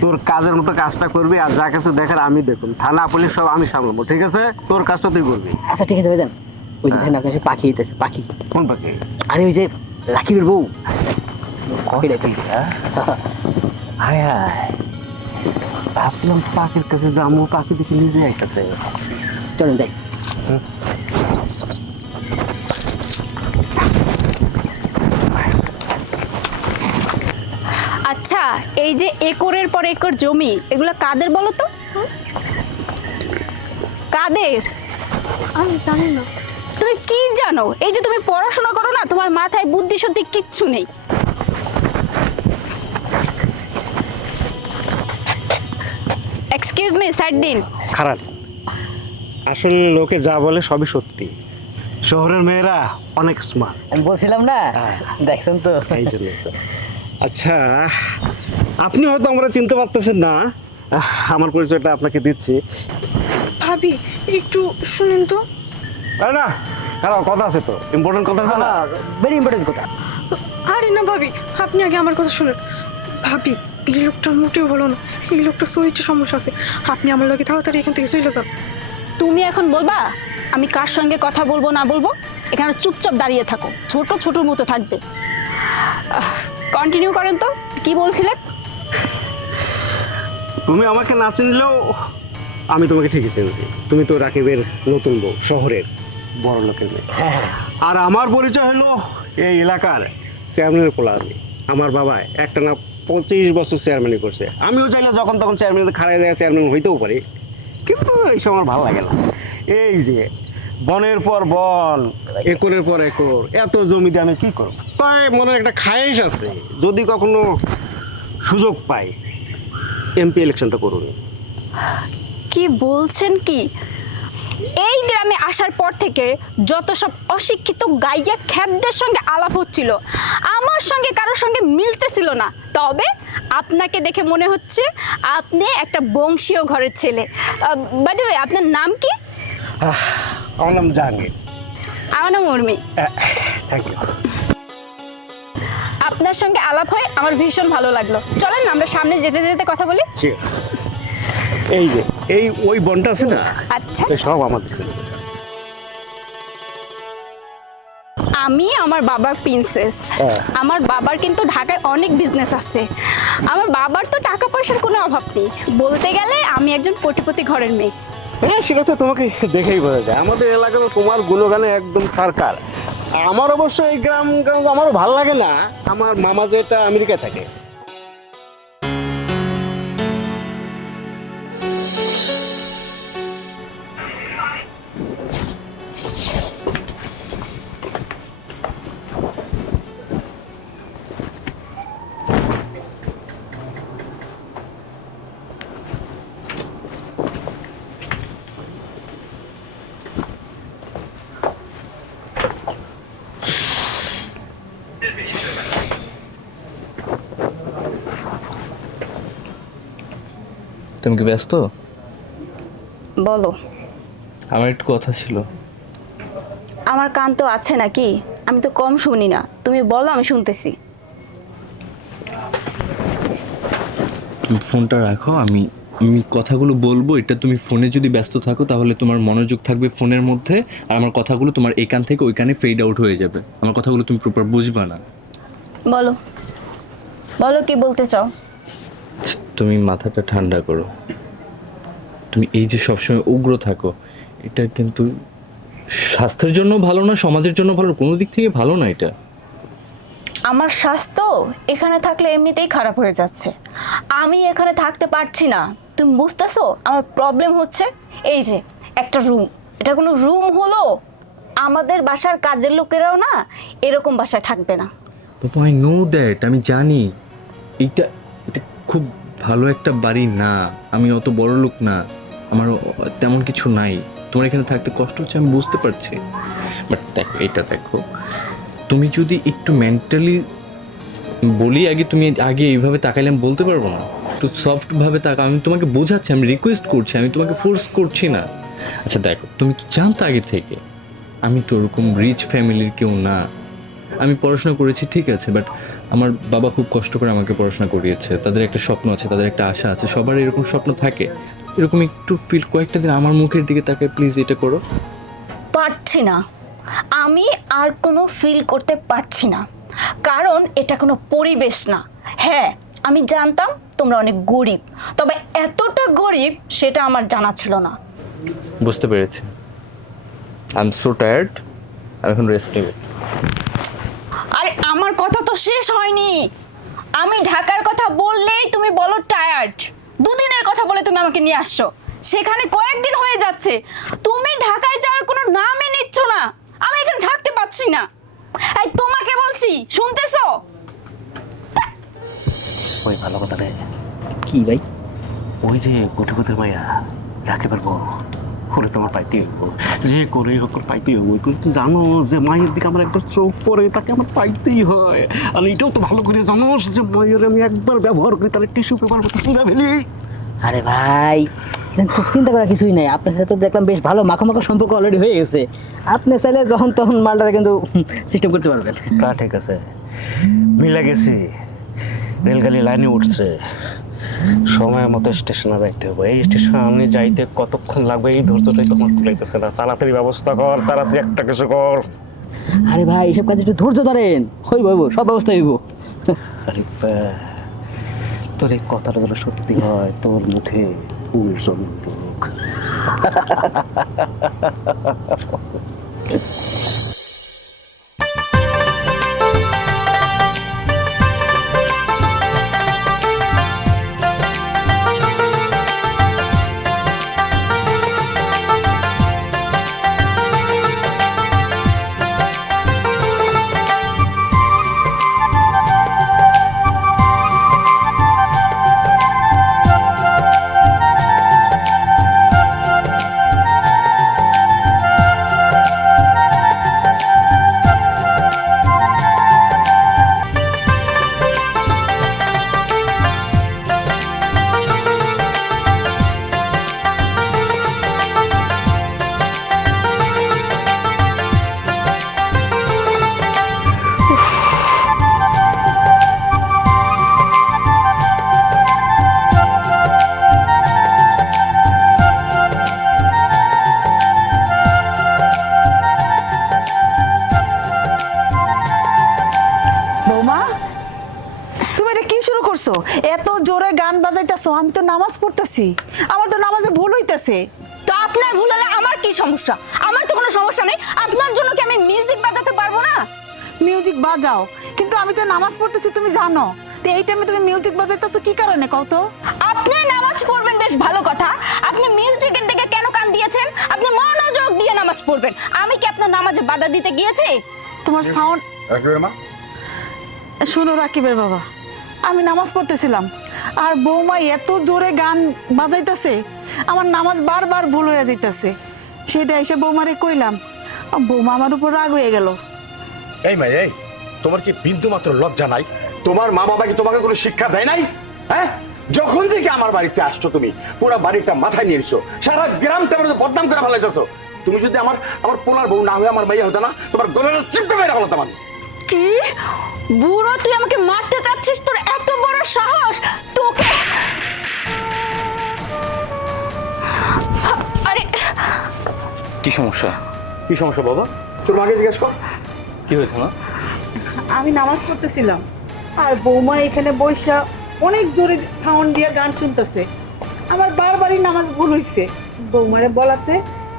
তোর কাজের মতো কাজটা করবি, আর যা কিছু দেখার আমি দেখুন, থানা পুলিশ সব আমি সামলাবো, ঠিক আছে? তোর কাজটা তুই করবি। আচ্ছা ঠিক আছে ভাইজান, ওই দেখেন আপনার সে পাখি দিতেছে। পাখি? কোন পাখি? আরে ওই যে রাকিবের বউ। হায় হায়, ভাবছিলাম পাখির কাছে যাবো, পাখি দেখে নিজে আইতাছে। চলেন যাই। আচ্ছা, এই যে একরের পর একর জমি, এগুলো কাদের বলো তো? কাদের? আমি জানি না। তুমি কি জানো? এই যে তুমি পড়াশোনা করো না, তোমার মাথায় বুদ্ধি শুদ্ধি কিচ্ছু নেই। এক্সকিউজ মি, সাইড দিন। খারাপ, আসলে লোকে যা বলে সবই সত্যি। শহরের মেয়েরা অনেক স্মার্ট, আমি বলছিলাম না, দেখছেন তো? এই জন্য তো। আচ্ছা, আপনি হয়তো আমরা চিনতে পারতেছেন না, আমার পরিচয়টা আপনাকে দিচ্ছি। ভাবি একটু শুনেন তো। আরে না, হ্যালো, কথা আছে তো, ইম্পর্টেন্ট কথা আছে না? ভেরি ইম্পর্টেন্ট কথা। আরে না ভাবি, আপনি আগে আমার কথা শুনেন। ভাবি এই লোকটা মোটেও ভালো না, এই লোকটা চরিত্রে সমস্যা আছে। আপনি আমার লগে তাড়াতাড়ি এখান থেকে চলে যান। তুমি এখন বলবা আমি কার সঙ্গে কথা বলবো না বলবো? এখানে চুপচাপ দাঁড়িয়ে থাকো, ছোট ছোটর মতো থাকবে। কন্টিনিউ করেন তো, কি বলছিলেন? তুমি আমাকে না চিনলেও আমি তোমাকে ঠিকই চিনছি। তুমি তো রাকিবের নতুন বউ, শহরের বড় লোকের মেয়ে। আর আমার পরিচয় হলো এই এলাকার চেয়ারম্যানের পোলা। আমার বাবা একটা না 25 বছর চেয়ারম্যানই করছে। আমিও চাইলে যখন তখন চেয়ারম্যান খাড়াই দেয় চেয়ারম্যান হইতেও পারি, কিন্তু এইসব আমার ভালো লাগে না। এই যে বনের পর বন, একরের পর একর, এত জমি দিয়ে আমি কি করব? তাই মনে একটা খায়েশ আছে, যদি কখনো সুযোগ পাই এমপি ইলেকশনটা করুন। কি বলছেন কি? এই গ্রামে আসার পর থেকে যত সব অশিক্ষিত গাইয়া খ্যাতদের সঙ্গে আলাপ হচ্ছিল, আমার সঙ্গে কারোর সঙ্গে মিলতেছিল না। তবে আপনাকে দেখে মনে হচ্ছে আপনি একটা বংশীয় ঘরের ছেলে। বাই দ্য ওয়ে, আপনার নাম কি? আমার নাম জাহাঙ্গীর। আমার নাম উর্মি। Thank you. আপনার সঙ্গে আলাপ হয়ে আমার ভীষণ ভালো লাগলো। চলেন আমরা সামনে যেতে যেতে কথা বলি। এই যে ওই বনটা আছে না, আচ্ছা, এই সব আমাদের। আমি আমার বাবার প্রিন্সেস। আমার বাবার কিন্তু ঢাকায় অনেক বিজনেস আছে। আমার বাবার তো টাকা পয়সার কোনো অভাব নেই, বলতে গেলে আমি একজন কোটিপতি ঘরের মেয়ে। হ্যাঁ, সেটা তো তোমাকে দেখেই বোঝা যায়। আমাদের এলাকাতে তোমার গুণগানে একদম সরকার। আমার অবশ্য এই গ্রাম আমারও ভালো লাগে না। আমার মামা যেটা আমেরিকায় থাকে। তুমি কি ব্যস্ত? বলো। আমার একটু কথা ছিল। আমার কান তো আছে নাকি? আমি তো কম শুনি না, তুমি বলো, আমি শুনতেছি। তুমি ফোনটা রাখো, আমি কথাগুলো বলবো। এটা তুমি ফোনে যদি ব্যস্ত থাকো তাহলে তোমার মনোযোগ থাকবে ফোনের মধ্যে, আর আমার কথাগুলো তোমার এই কান থেকে ওই কানে ফেড আউট হয়ে যাবে। আমার কথাগুলো তুমি প্রপার বুঝবা না। বলো বলো, কি বলতে চাও? তুমি মাথাটা ঠান্ডা করো। তুমি এই যে সবসময় উগ্র থাকো, এটা কিন্তু স্বাস্থ্যের জন্য ভালো না, সমাজের জন্য ভালো, কোনো দিক থেকে ভালো না এটা। আমার স্বাস্থ্য এখানে থাকলে এমনিতেই খারাপ হয়ে যাচ্ছে, আমি এখানে থাকতে পারছি না। তুমি বুঝতেছো আমার প্রবলেম হচ্ছে? এই যে একটা রুম, এটা কোনো রুম হলো? আমাদের বাসার কাজের লোকেরাও না এরকম বাসায় থাকবে না। আই নো দ্যাট, আমি জানি এটা খুব ভালো একটা বাড়ি না। আমি অত বড় লোক না, আমার তেমন কিছু নাই। তোমার এখানে থাকতে কষ্ট হচ্ছে, আমি বুঝতে পারছি। বাট দেখো, এটা দেখো, তুমি যদি একটু মেন্টালি বলি আগে, তুমি আগে এইভাবে তাকাইলে আমি বলতে পারবো না। একটু সফটভাবে তাকা, আমি তোমাকে বোঝাচ্ছি, আমি রিকোয়েস্ট করছি, আমি তোমাকে ফোর্স করছি না। আচ্ছা দেখো, তুমি তো জানতো আগে থেকে আমি তো ওরকম রিচ ফ্যামিলির কেউ না। আমি পড়াশোনা করেছি ঠিক আছে, বাট আমার বাবা খুব কষ্ট করে আমাকে পড়াশোনা করিয়েছে। তাদের একটা স্বপ্ন আছে, তাদের একটা আশা আছে, সবার এরকম স্বপ্ন থাকে। এরকম একটু ফিল, কয়েকটা দিন আমার মুখের দিকে তাকে প্লিজ এটা করো। পারছি না, আমি আর কোনো ফিল করতে পারছি না, কারণ এটা কোনো পরিবেশ না। হ্যাঁ, আমি জানতাম তোমরা অনেক গরিব, তবে এতটা গরিব সেটা আমার জানা ছিল না। বুঝতে পেরেছি। আই এম সো টায়ার্ড, আমি এখন রেস্ট নেব। আরে আমার কথা তো শেষ হয়নি। আমি ঢাকার কথা বললেই তুমি বলো টায়ার্ড। দুদিনের কথা বলে তুমি আমাকে নিয়ে আসছো, সেখানে কয়েকদিন হয়ে যাচ্ছে। তুমি ঢাকায় যাওয়ার কোনো নামই নিচ্ছ না। আমি এখানে থাকতে পারছি না। এই তোমাকে বলছি, শুনতেছো? ওই ভালো কথা রে। কি ভাই? ওই যে কোটিপতির মাইয়া রাখতে পারবো, ওরে তোমার পাইতে হইব, যে করে হোক পাইতে হইব। কিন্তু জানো যে মায়ের দিকে আমার একবার চোখ পড়ে, তাকে আমার পাইতেই হয়। আর এটাও তো ভালো করে জানোস যে মায়ের আমি একবার ব্যবহার করি তাহলে টিস্যু পেপার মতো তুলে ফেলি। আরে ভাই খুব চিন্তা করার কিছুই নাই, আপনার সাথে তো দেখলাম বেশ ভালো মাখো সম্পর্ক অলরেডি হয়ে গেছে। আপনি চাইলে যখন তখন মালটা কিন্তু সিস্টেম করতে পারবেন। তা ঠিক আছে, মিলে গেছি, রেলগাড়ি লাইনে উঠছে, সময় মতো স্টেশনে যাইতে হবে। এই স্টেশনে যাইতে কতক্ষণ লাগবে এই ধৈর্যটাই তোমার কুলাইতেছে না। তাড়াতাড়ি ব্যবস্থা কর, তাড়াতাড়ি একটা কিছু কর। আরে ভাই এসব কাজে একটু ধৈর্য ধরেন, হইব সব ব্যবস্থা হইব। আরে তোর এই কথাটা যেন সত্যি হয়, তোর মুখে ফুল চন্দুক। বৌমা, তুমি এটা কি শুরু করছো? এত জোরে গান বাজাইতেছো, আমি তো নামাজ পড়তেছি, আমার তো নামাজে ভুল হইতেছে। তো আপনার ভুল হলে আমার কি সমস্যা? আমার তো কোনো সমস্যা নেই। আপনার জন্য কি আমি মিউজিক বাজাতে পারবো না? মিউজিক বাজাও, কিন্তু আমি তো নামাজ পড়তেছি, তুমি জানো। তো এই টাইমে তুমি মিউজিক বাজাইতেছো কি কারণে কও তো? আপনি নামাজ পড়বেন বেশ ভালো কথা, আপনি মিউজিকের দিকে কেন কান দিয়েছেন? আপনি মনোযোগ দিয়ে নামাজ পড়বেন। আমি কি আপনার নামাজে বাধা দিতে গিয়েছি? তোমার সাউন্ড রাকিবের মা, শোনো রাকিবের বাবা, আমি নামাজ পড়তেছিলাম আর বৌমা এত জোরে গান বাজাইতেছে, আমার নামাজ বারবার ভুল হয়ে যাইতেছে। সেটা এসে বৌমারে কইলাম, বৌমা আমার উপর রাগ হয়ে গেল। এই মা, এই তোমার কি বিন্দু মাত্র লজ্জা নাই? তোমার মা বাবা কি তোমাকে কোনো শিক্ষা দেয় নাই? হ্যাঁ, যখন থেকে আমার বাড়িতে আসছো তুমি পুরো বাড়িটা মাথায় নিয়ে নিছো, সারা গ্রামটা বদনাম করে ফেলাইতেছো। তুমি যদি আমার পোলার বউ না হয়ে আমার মাইয়া হতো না, তোমার গলাটা চিপতে মেরে ফেলতাম আমি। কি বুড়ো, তুই আমাকে মারতে চাচ্ছিস? তোর এত বড় সাহস! তোকে আরে কি সমস্যা? কি সমস্যা বাবা? তোর মাকে জিজ্ঞেস কর। কি হয়েছে না? আমি নামাজ পড়তেছিলাম আর বৌমা এখানে বৈশা অনেক জোরে সাউন্ড দিয়ে গান শুনতেছে, আমার বারবারই নামাজ ভুল হইছে। বৌমারে বলাতে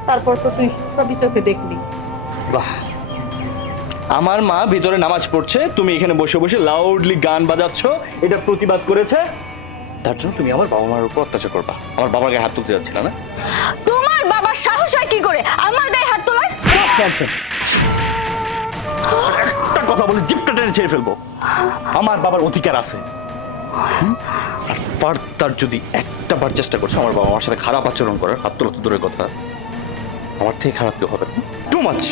তারপর তো তুই সবই চোখে দেখলি। বাহ, আমার মা ভিতরে নামাজ পড়ছে, তুমি এখানে বসে বসে লাউডলি গান বাজাচ্ছ, এটা প্রতিবাদ করেছে, তার জন্য তুমি আমার বাবা মার উপর অত্যাচার করবা, আমার বাবার গায়ে হাত তুলতে যাচ্ছিল না? তোমার বাবার সাহস হয় কি করে আমার গায়ে হাত তোলার? একটা কথা বলে জিপটা টেনে ছেড়ে ফেলবো। আমার বাবার অধিকার আছে, আর তার যদি একটা বার চেষ্টা করছে আমার বাবা আমার সাথে খারাপ আচরণ করার, হাত তোলা তো দূরের কথা, আমার থেকে খারাপ কেউ হবে না। Too much.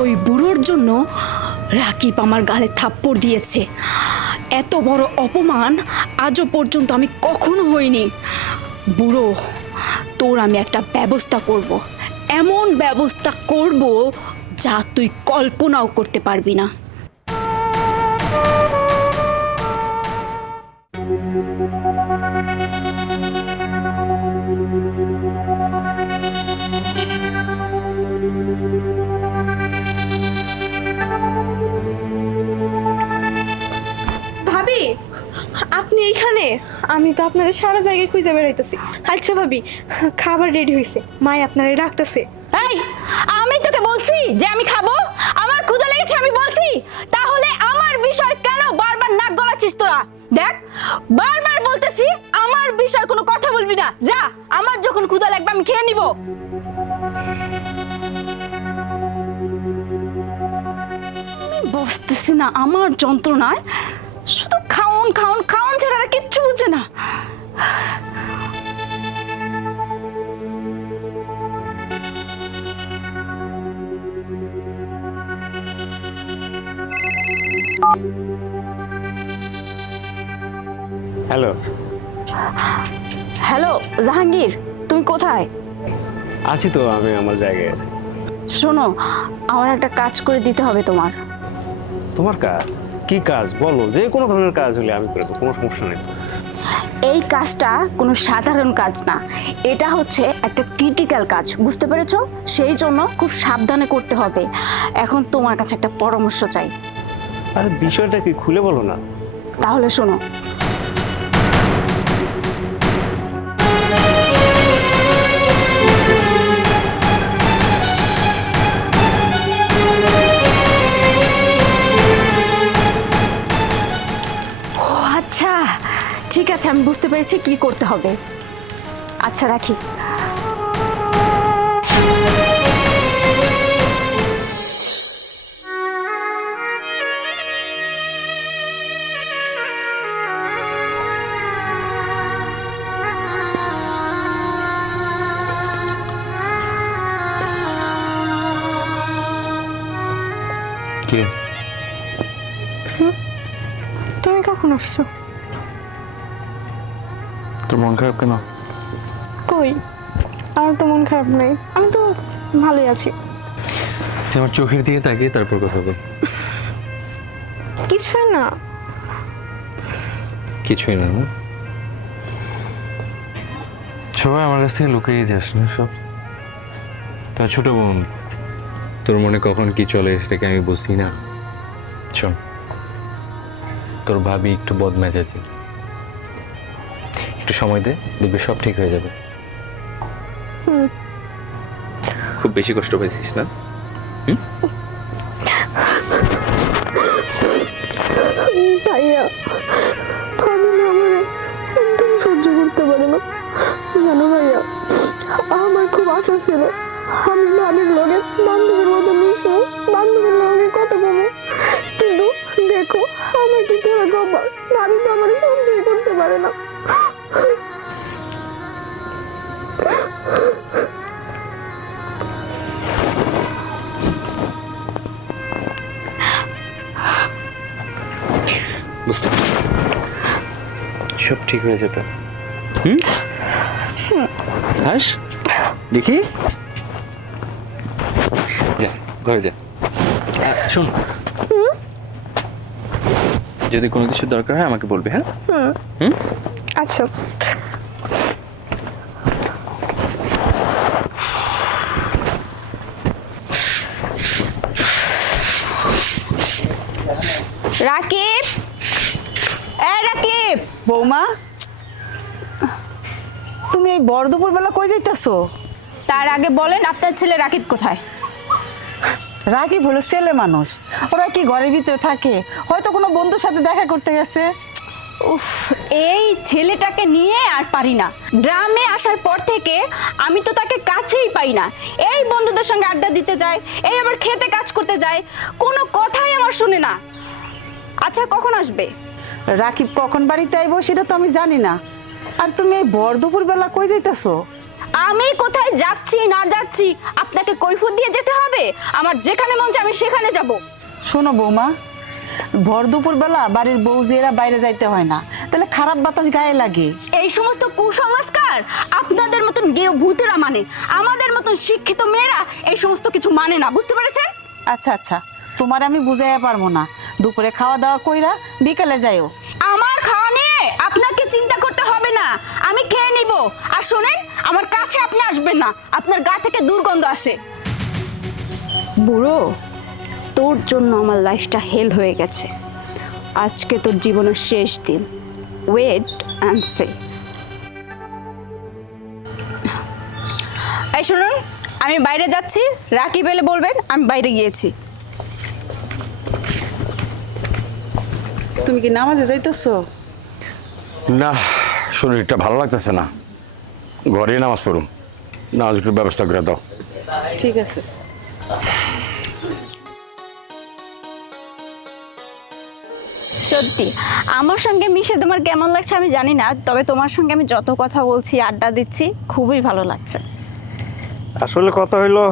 ওই বুড়োর জন্য রাকিব আমার গালে থাপ্পড় দিয়েছে। এত বড় অপমান আজও পর্যন্ত আমি কখনো হইনি। বুড়ো, তোর আমি একটা ব্যবস্থা করব, এমন ব্যবস্থা করব যা তুই কল্পনাও করতে পারবি না। ভাবি, আপনি এইখানে? আমি তো আপনার সারা জায়গায় খুঁজে বেড়াইতেছি। আচ্ছা ভাবি, খাবার রেডি হয়েছে, মাই আপনারে ডাকতেছে। এই, আমি তোকে বলছি যে আমি খাবো, আমার ক্ষুধা লেগেছে আমি বলছি, তাহলে আমার বিষয় কেন বারবার নাক গলাচ্ছিস তোরা? দেখ, বারবার বলতেছি আমার বিষয় কোনো কথা বলবি না, যা, আমার যখন ক্ষুধা লাগবে আমি খেয়ে নিব। বসতেছি না আমার যন্ত্রণায়, শুধু খাওন খাওন খাওন ছাড়া আর কিচ্ছু বুঝে না। হ্যালো, হ্যালো জাহাঙ্গীর, তুমি কোথায়? আছি তো আমি আমার জায়গায়। শোনো, আমার একটা কাজ করে দিতে হবে তোমার। তোমার কাজ? কি কাজ বলো, যে কোনো ধরনের কাজ হলে আমি করে দেবো, কোনো সমস্যা নেই। এই কাজটা কোনো সাধারণ কাজ না, এটা হচ্ছে একটা ক্রিটিক্যাল কাজ, বুঝতে পেরেছো? সেই জন্য খুব সাবধানে করতে হবে। এখন তোমার কাছে একটা পরামর্শ চাই। আরে বিষয়টা কি খুলে বলো না। তাহলে শোনো, ও আচ্ছা ঠিক আছে, আমি বুঝতে পেরেছি কি করতে হবে। আচ্ছা রাখি। কে? তুমি কখন আসছো? তোর মন খারাপ কেন? কই, আমার তো মন খারাপ নেই, আমি তো ভালোই আছি। তুই আমার চোখের দিকে তাকিয়ে তারপর কথা বল। কিছুই না। কিছুই না? সবাই আমার কাছ থেকে লুকিয়ে যাস না সব। তা ছোট বোন, তোর মনে কখন কি চলে সেটাকে আমি বুঝি না। শোন, তোর ভাবি একটু বদমেজাজি, একটু সময় দে, দেখবি সব ঠিক হয়ে যাবে। খুব বেশি কষ্ট পাইছিস না? ভাইয়া, আমি না আমার একদম সহ্য করতে পারি না। জানো ভাইয়া, আমার খুব আশা ছিল আমি ভাবির লগে বান্ধবীর মতো মিশবো, বান্ধবীর লগে কথা বলবো, কিন্তু দেখো আমার কি করে কপাল, ভাবি তো আমার সহ্যই করতে পারে না। বুঝতে পারছি, সব ঠিক হয়ে যাবে। হাস দেখি, যা ঘরে যা। শোন, যদি কোনো কিছু দরকার হয় আমাকে বলবি, হ্যাঁ? আচ্ছা। রাকিব, রাকিব। বৌমা, তুমি এই বড় দুপুর বেলা কই যাইতেছো? তার আগে বলেন আপনার ছেলে রাকিব কোথায়? রাকিব হলো ছেলে মানুষ, ওরা কি ঘরের ভিতরে থাকে? হয়তো কোনো বন্ধুর সাথে দেখা করতে গেছে। উফ, এই ছেলেটাকে নিয়ে আর পারি না। গ্রামে আসার পর থেকে আমি তো তাকে কাছেই পাই না। এই বন্ধুদের সঙ্গে আড্ডা দিতে যায়, এই আবার খেতে কাজ করতে যায়, কোনো কথাই আমার শুনে না। আচ্ছা কখন আসবে? রাকিব কখন বাড়িতে আইবো সেটা তো আমি জানি না। আর তুমি এই বড় দুপুর বেলা কই যাইতেছো? আমি কোথায় যাচ্ছি না যাচ্ছি আপনাকে কৈফিয়ত দিয়ে যেতে হবে? আমার যেখানে মন চায় আমি সেখানে যাব। শোনো বৌমা, ভর দুপুর বেলা বাড়ির বউ যে এরা বাইরে যাইতে হয় না, তাহলে খারাপ বাতাস গায়ে লাগে। এই সমস্ত কুসংস্কার আপনাদের মতন গেও ভূতেরা মানে, আমাদের মতন শিক্ষিত মেয়েরা এই সমস্ত কিছু মানে না, বুঝতে পেরেছেন? আচ্ছা আচ্ছা, তোমার আমি বুঝাইয়া পারবো না। দুপুরে খাওয়া দাওয়া কইরা বিকালে যাইও। আমার খাওয়া নিয়ে আপনাকে চিন্তা করতে হবে না, আমি খেয়ে নিব। আর শোনেন, আমার কাছে আপনি আসবেন না, আপনার গা থেকে দুর্গন্ধ আসে। বুড়ো, তোর জন্য আমার লাইফটা হেল হয়ে গেছে। আজকে তোর জীবনের শেষ দিন, ওয়েট অ্যান্ড সে। এই শুনুন, আমি বাইরে যাচ্ছি, রাকিব এলে বলবেন আমি বাইরে গিয়েছি। তুমি কি নামাজে যাইতেছো? না, শরীরটা ভালো লাগতেছে না, ঘরে নামাজ পড়ুন, নামাজের ব্যবস্থা করে দাও। ঠিক আছে। সত্যি আমার সঙ্গে মিশে তোমার কেমন লাগছে আমি জানি না, তবে তোমার সঙ্গে আমি যত কথা বলছি, আড্ডা দিচ্ছি, খুবই ভালো লাগছে। আসলে কথা হইলো,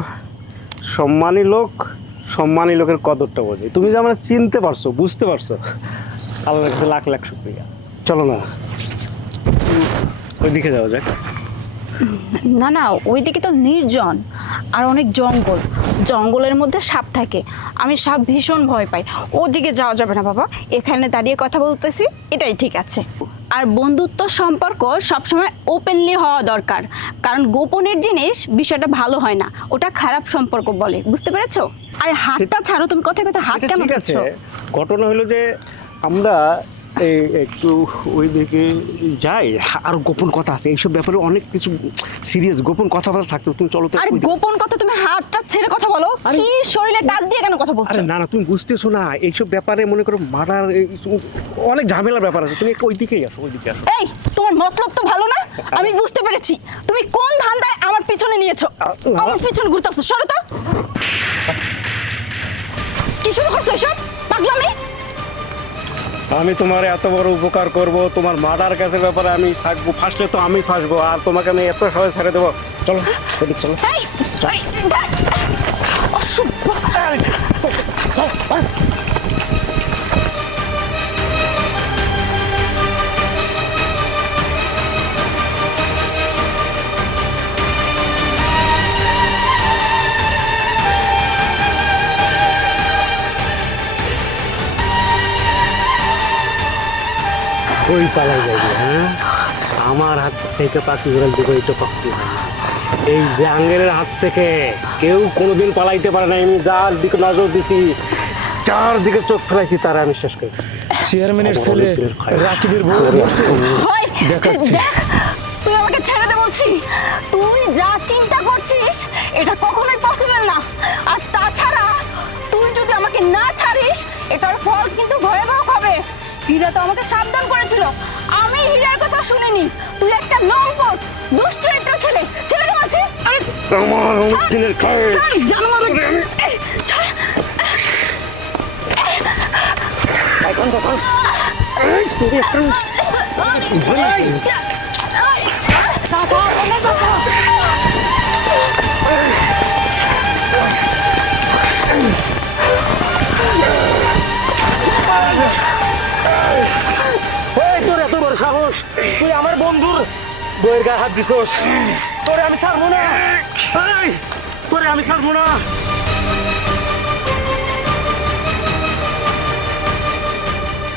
সম্মানী লোক সম্মানী লোকের কদরটা বোঝে। তুমি যে আমরা চিনতে পারছো, বুঝতে পারছো, আল্লাহর কাছে লাখ লাখ শুকরিয়া। চলো না ওইদিকে যাওয়া যাক। না না, ওইদিকে তো নির্জন আর অনেক জঙ্গল, জঙ্গলের মধ্যে সাপ থাকে, আমি সাপ ভীষণ ভয় পাই। ওদিকে যাওয়া যাবে না বাবা, এখানে দাঁড়িয়ে কথা বলতেছি, এটাই ঠিক আছে। আর বন্ধুত্ব সম্পর্ক সবসময় ওপেনলি হওয়া দরকার, কারণ গোপনের জিনিস বিষয়টা ভালো হয় না, ওটা খারাপ সম্পর্ক বলে, বুঝতে পেরেছো? আর হাতটা ছাড়ো, তুমি কথায় কথা হাত কেন ঠিক আছে, ধরছো? ঘটনা হলো যে আমরা এই একটু ওই দিকে যাই, আর গোপন কথা আছে এইসব ব্যাপারে, অনেক কিছু সিরিয়াস গোপন কথাবার্তা থাকতো। তুমি চলো তো। আর গোপন কথা, তুমি হাতটা ছেড়ে কথা বলো, কি শরীরে টাচ দিয়ে কেন কথা বলছো? আরে না না, তুমি বুঝতেছো না, এইসব ব্যাপারে মনে করো মার্ডার, অনেক ঝামেলার ব্যাপার আছে। তুমি একটু ওইদিকেই আসো, ওইদিকে আসো। এই, তোমার মতলব তো ভালো না, আমি বুঝতে পেরেছি। তুমি কোন ধান্দায় আমার পিছনে নিয়েছো, আমার পিছনে ঘুরতেছো, সরো তো। কি শুরু করছো এসব পাগলামি? আমি তোমার এত বড় উপকার করব, তোমার মার্ডার কেসের ব্যাপারে আমি থাকবো, ফাঁসলে তো আমি ফাঁসবো, আর তোমাকে আমি এত সহজে ছেড়ে দেবো? চলো ওদিকে চলো। এই, এই, অসভ্য। ওই পালাই যাইবে, হ্যাঁ? আমার হাত থেকে পাখি ঘোরার দিকে এটা কখনো হয় না। এই জাহাঙ্গীরের হাত থেকে কেউ কোনোদিন পালাইতে পারে না। আমি যার দিকে নজর দিছি, যার দিকে চোখ ফেলাইছি, তারা আমি শেষ করি। চেয়ারম্যানের ছেলে রাকিবের বউ ধরছে, ওই, দেখাচ্ছি। দেখ, তুই আমাকে ছেড়ে দে বলছি। তুই যা চিন্তা করছিস এটা কখনোই পসিবল না। আর তাছাড়া তুই যদি আমাকে না ছাড়িস, এটার ফল কিন্তু ভয়াবহ হবে। হীরা তো আমাকে সাবধান করেছিল, আমি হীরার কথা শুনিনি। তুই একটা লম্পট দুষ্ট একটা ছেলে, ছেড়ে দে বলছি। আরে আমার দিনের খায় জানো আমি ছাড়। এখন তখন তোর এত বড় সাহস, তুই আমার বন্ধুর বইয়ের গায়ে হাত দিছোস? তোরে আমি ছাড়বো না, তোরে আমি ছাড়বো না।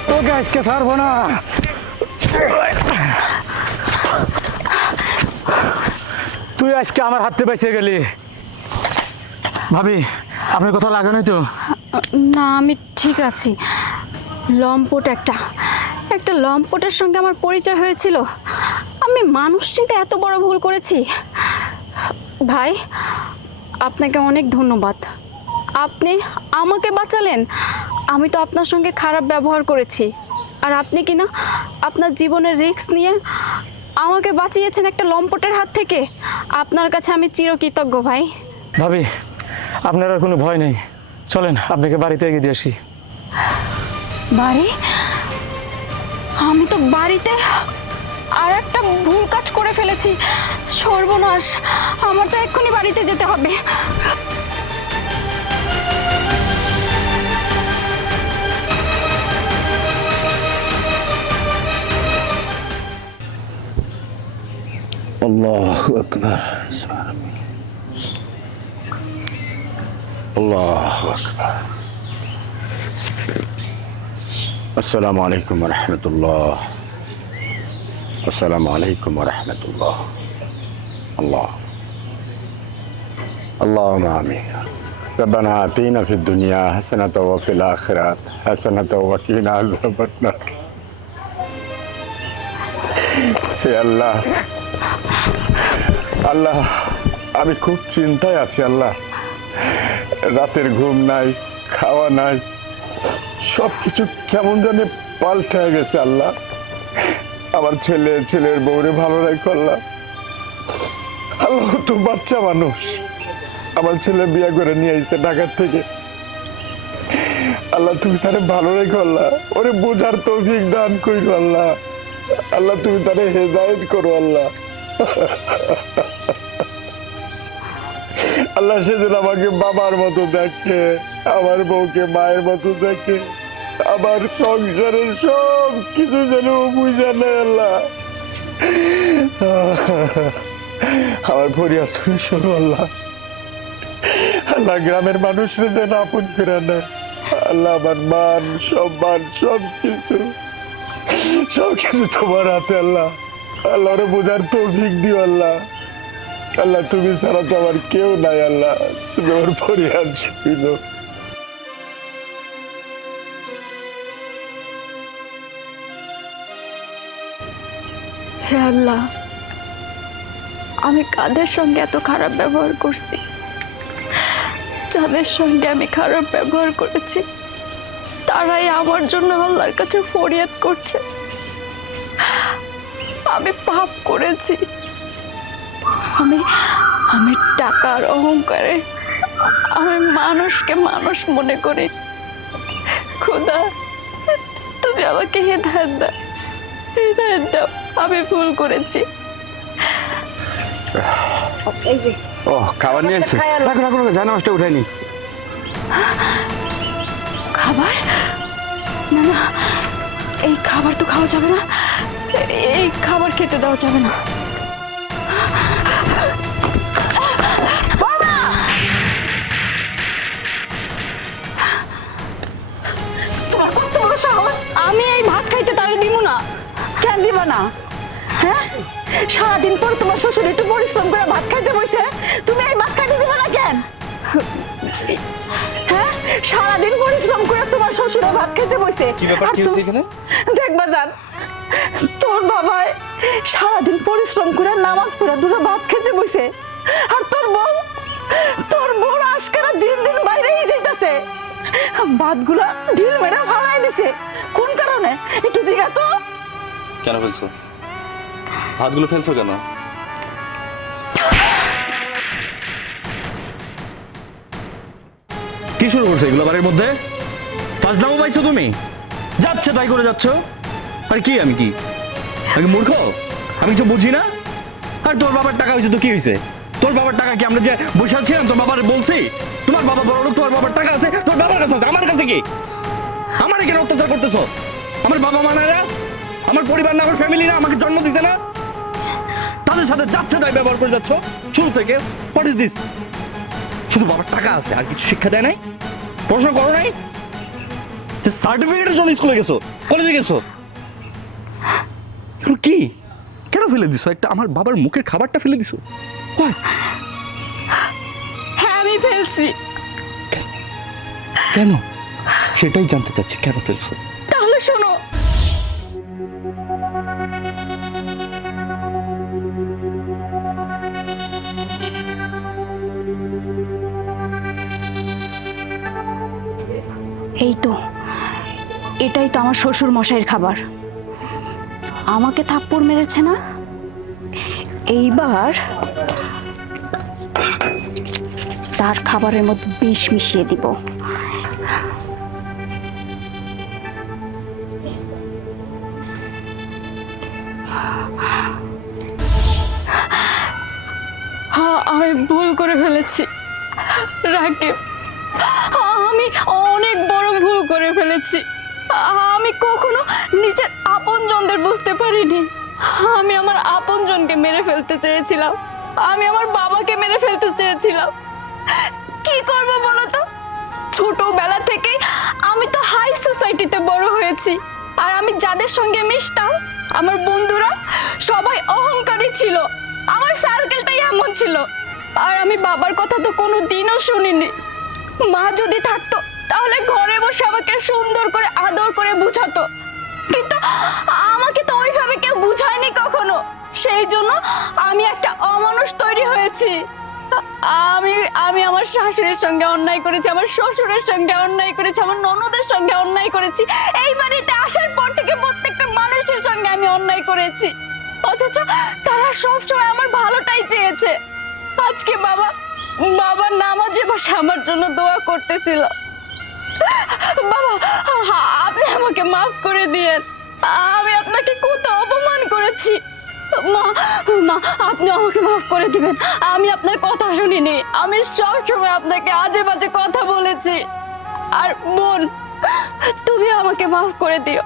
তোকে আজকে ছাড়বো না। তুই আজকে আমার হাতে বেঁচে গেলি। ভাবি, আপনার কথা লাগে নাই তো? না, আমি ঠিক আছি। লম্পট একটা লম্পটের সঙ্গে আমার পরিচয় হয়েছিল। আমি মানুষ চিন্তা এত বড় ভুল করেছি। ভাই, আপনাকে অনেক ধন্যবাদ। আপনি আমাকে বাঁচালেন। আমি তো আপনার সঙ্গে খারাপ ব্যবহার করেছি, আর আপনি কি না আপনার জীবনের রিস্ক নিয়ে আমাকে বাঁচিয়েছেন একটা লম্পটের হাত থেকে। আপনার কাছে আমি চিরকৃতজ্ঞ ভাই। ভাবি, আপনার আর কোনো ভয় নেই, চলেন আপনাকে বাড়িতে এগিয়ে দিয়ে আসি। বাড়ি? আমি তো বাড়িতে আর একটা ভুল কাজ করে ফেলেছি। সর্বনাশ, আমার তো এক্ষুনি বাড়িতে যেতে হবে। আল্লাহু আকবার, আল্লাহু আকবার। আসসালামু আলাইকুম ওয়া রাহমাতুল্লাহ, আসসালামু আলাইকুম ওয়া রাহমাতুল্লাহ। আল্লাহ আল্লাহুম্মা আমিন। ربنا آتنا في الدنيا حسنة وفي الآخرة حسنة وقنا عذاب النار। হে আল্লাহ, আল্লাহ, আমি খুব চিন্তায় আছি আল্লাহ। রাতের ঘুম নাই, খাওয়া নাই, সব কিছু কেমন জানি পাল্টে গেছে আল্লাহ। আমার ছেলের বউরে ভালো রাখো আল্লাহ। আল্লাহ তো বাচ্চা মানুষ, আমার ছেলে বিয়ে করে নিয়ে আইছে ঢাকার থেকে। আল্লাহ তুমি তারে ভালো রেখো আল্লাহ, ওরে বোঝার তৌফিক দান করো আল্লাহ। আল্লাহ তুমি তারে হেদায়েত করো আল্লাহ। আল্লাহ সেদিন আমাকে বাবার মতো দেখে, আমার বউকে মায়ের মতো দেখে আমার সংসারের সব কিছু যেন বুঝা নেয় আল্লাহ। আমার ফরিয়াদ তুমি শোনো আল্লাহ। আল্লাহ গ্রামের মানুষরা যেন আপন করে নেয় আল্লাহ। আমার মান সম্মান সব কিছু তোমার হাতে আল্লাহ। আল্লাহরে বোঝার তৌফিক দিও আল্লাহ। আল্লাহ তুমি ছাড়া তো আমার কেউ নাই আল্লাহ। তুমি আমার ফরিয়াদ শুনো। হে আল্লাহ, আমি কাদের সঙ্গে এত খারাপ ব্যবহার করছি? যাদের সঙ্গে আমি খারাপ ব্যবহার করেছি তারাই আমার জন্য আল্লাহর কাছে ফরিয়াদ করছে। আমি পাপ করেছি। আমি টাকার অহংকারে আমি মানুষকে মানুষ মনে করি। খোদা, তুমি আমাকে হেদায়েত দাও, হেদায়েত দাও। আমি ভুল করেছি। ও খাবার নিয়ে আসছে, রাখো রাখো রাখো, জানা মাছটা উঠায়নি। খাবার? না না, এই খাবার তো খাওয়া যাবে না। এই খাবার খেতে দেওয়া যাবে না। তোমার কত বড় সাহস! আমি এই ভাত খাইতে তারে দিব না। কেন দিবা না? হ্যাঁ, সারাদিন পর তোমার শ্বশুর একটু পরিশ্রম করে ভাত খাইতে বসে, তুমি এই ভাত খাইতে দিবা না কেন? হ্যাঁ, সারাদিন পরিশ্রম করে তোমার শ্বশুরে ভাত খাইতে বসে। কি ব্যাপার, কি হচ্ছে এখানে? দেখবা যান, তোর বাবাই সারাদিন পরিশ্রম করে নামাজ পড়ে দুটো ভাত খেতে বসে, আর তোর বউ আজকারা দিন দিন বাইরেই যাইতাছে। ভাতগুলা ঢিল মেরে ফালাই দিছে। কোন কারণে একটু জিজ্ঞা তো। কেন ফেলছো ভাতগুলো? ফেলছো কেন? কি শুরু করছো এগুলো বাড়ির মধ্যে? ফাজলামো পাইছো তুমি? যাচ্ছে তাই করে যাচ্ছ। আর কি আমি কি মূর্খ? আমি কিছু বুঝি না? আর তোর বাবার টাকা হয়েছে তো কি হয়েছে? তোর বাবার টাকা কি আমরা যে বসে ছিলাম তোর বাবার বলছি? তোমার বাবা বড় লোক, তোর বাবার টাকা আছে, তোর বাবার কাছে আছে, আমার কাছে কি? আমার কেন অত্যাচার করতেছো? আমার বাবা মা না, আমার পরিবার না, আমার ফ্যামিলি না, আমাকে জন্ম দিছে না, তাদের সাথে যাচ্ছে তাই ব্যবহার করে যাচ্ছ শুরু থেকে। What is this? শুধু বাবার টাকা আছে আর কিছু শিক্ষা দেয় নাই? পড়াশোনা করো নাই? সার্টিফিকেটের জন্য স্কুলে গেছো, কলেজে গেছো, কি কেন ফেলে দিছো? একটা আমার বাবার মুখের খাবারটা ফেলে দিছো। হ্যাঁ, আমি ফেলছি। কেন? সেটাই জানতে চাচ্ছি, কেন ফেলছো? তাহলে শোনো, এই তো, এটাই তো আমার শ্বশুর মশাইয়ের খাবার। আমাকে থাপ্পড় মেরেছে না? এইবার তার খাবারের মধ্যে বিষ মিশিয়ে দিব। হ্যাঁ, আমি ভুল করে ফেলেছি রাকিব। আমি অনেক বড় ভুল করে ফেলেছি। আমি কখনো নিজের আপনজনদের বুঝতে পারিনি। আমি আমার আপনজনকে মেরে ফেলতে চেয়েছিলাম। আমি আমার বাবাকে মেরে ফেলতে চেয়েছিলাম। কি করব বলো তো? ছোটবেলা থেকে আমি তো হাই সোসাইটিতে বড় হয়েছি, আর আমি যাদের সঙ্গে মিশতাম আমার বন্ধুরা সবাই অহংকারী ছিল। আমার সার্কেলটাই এমন ছিল। আর আমি বাবার কথা তো কোনো দিনও শুনিনি। মা যদি থাকতো তাহলে ঘরে বসে আমাকে সুন্দর করে আদর করে বুঝাতো, কিন্তু আমাকে তো ওইভাবে কেউ বুঝায়নি কখনো। সেই জন্য আমি একটা অমানুষ তৈরি হয়েছি। আমি আমার শাশুড়ির সঙ্গে অন্যায় করেছি, আমার শ্বশুরের সঙ্গে অন্যায় করেছি, আমার ননদের সঙ্গে অন্যায় করেছি। এই বাড়িতে আসার পর থেকে প্রত্যেকটা মানুষের সঙ্গে আমি অন্যায় করেছি, অথচ তারা সবসময় আমার ভালোটাই চেয়েছে। আজকে বাবা নামাজে বসে আমার জন্য দোয়া করতেছিল। বাবা, আপনি আমাকে মাফ করে দিয়েন। আমি আপনাকে কত অপমান করেছি। মা, আপনি আমাকে মাফ করে দিবেন। আমি আপনার কথা শুনিনি। আমি সবসময় আপনাকে আজে বাজে কথা বলেছি। আর বোন, তুমি আমাকে মাফ করে দিও।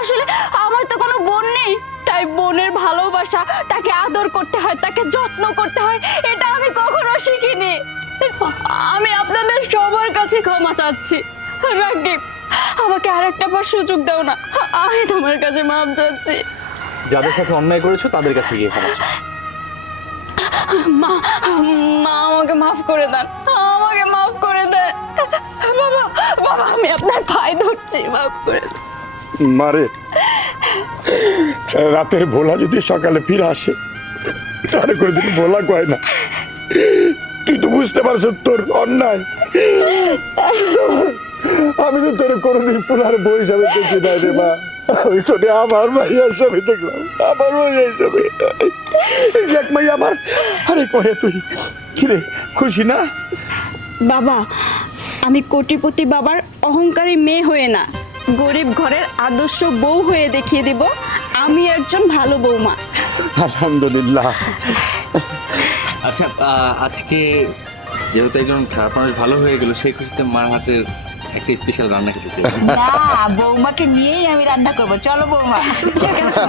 আসলে আমার তো কোনো বোন নেই, তাই বোনের ভালোবাসা, তাকে আদর করতে হয়, তাকে যত্ন করতে হয়, এটা আমি কখনো শিখিনি। আমি আপনাদের সবার কাছে ক্ষমা চাচ্ছি। রাকিব, আমাকে আরেকটা বার সুযোগ দাও না, আমি তোমার কাছে মাফ চাচ্ছি। যাদের সাথে অন্যায় করেছো তাদের কাছে গিয়ে ক্ষমা চাও। মা, মা আমাকে মাফ করে দেন, আমাকে মাফ করে দেন। বাবা, বাবা আমি আপনার পায়ে ধরছি, মাফ করে দেন। মারে, রাতের ভোলা যদি সকালে ফিরে আসে তাহলে করে যদি ভোলা কয় না। তুই তো বুঝতে পারছো তোর অন্যায়। আমি তো তোর কোনোদিন পুনার বই হিসাবে দেখি নাই রে মা। ওই ছোটে আমার ভাইয়া হিসাবে দেখলাম, আমার ভাইয়া হিসাবে। এক মাই আমার, আরে কহে তুই কিরে খুশি না? বাবা, আমি কোটিপতি বাবার অহংকারী মেয়ে হয়ে না, গরিব ঘরের আদর্শ বউ হয়ে দেখিয়ে দিব আমি একজন ভালো বৌমা। আলহামদুলিল্লাহ। আচ্ছা, আজকে যেহেতু একজন খারাপ মানুষ ভালো হয়ে গেল, সেই খুশিতে মার হাতের একটা স্পেশাল রান্না খেতে চাই। না, বৌমাকে নিয়েই আমি রান্না করবো, চলো বৌমা। ঠিক আছে।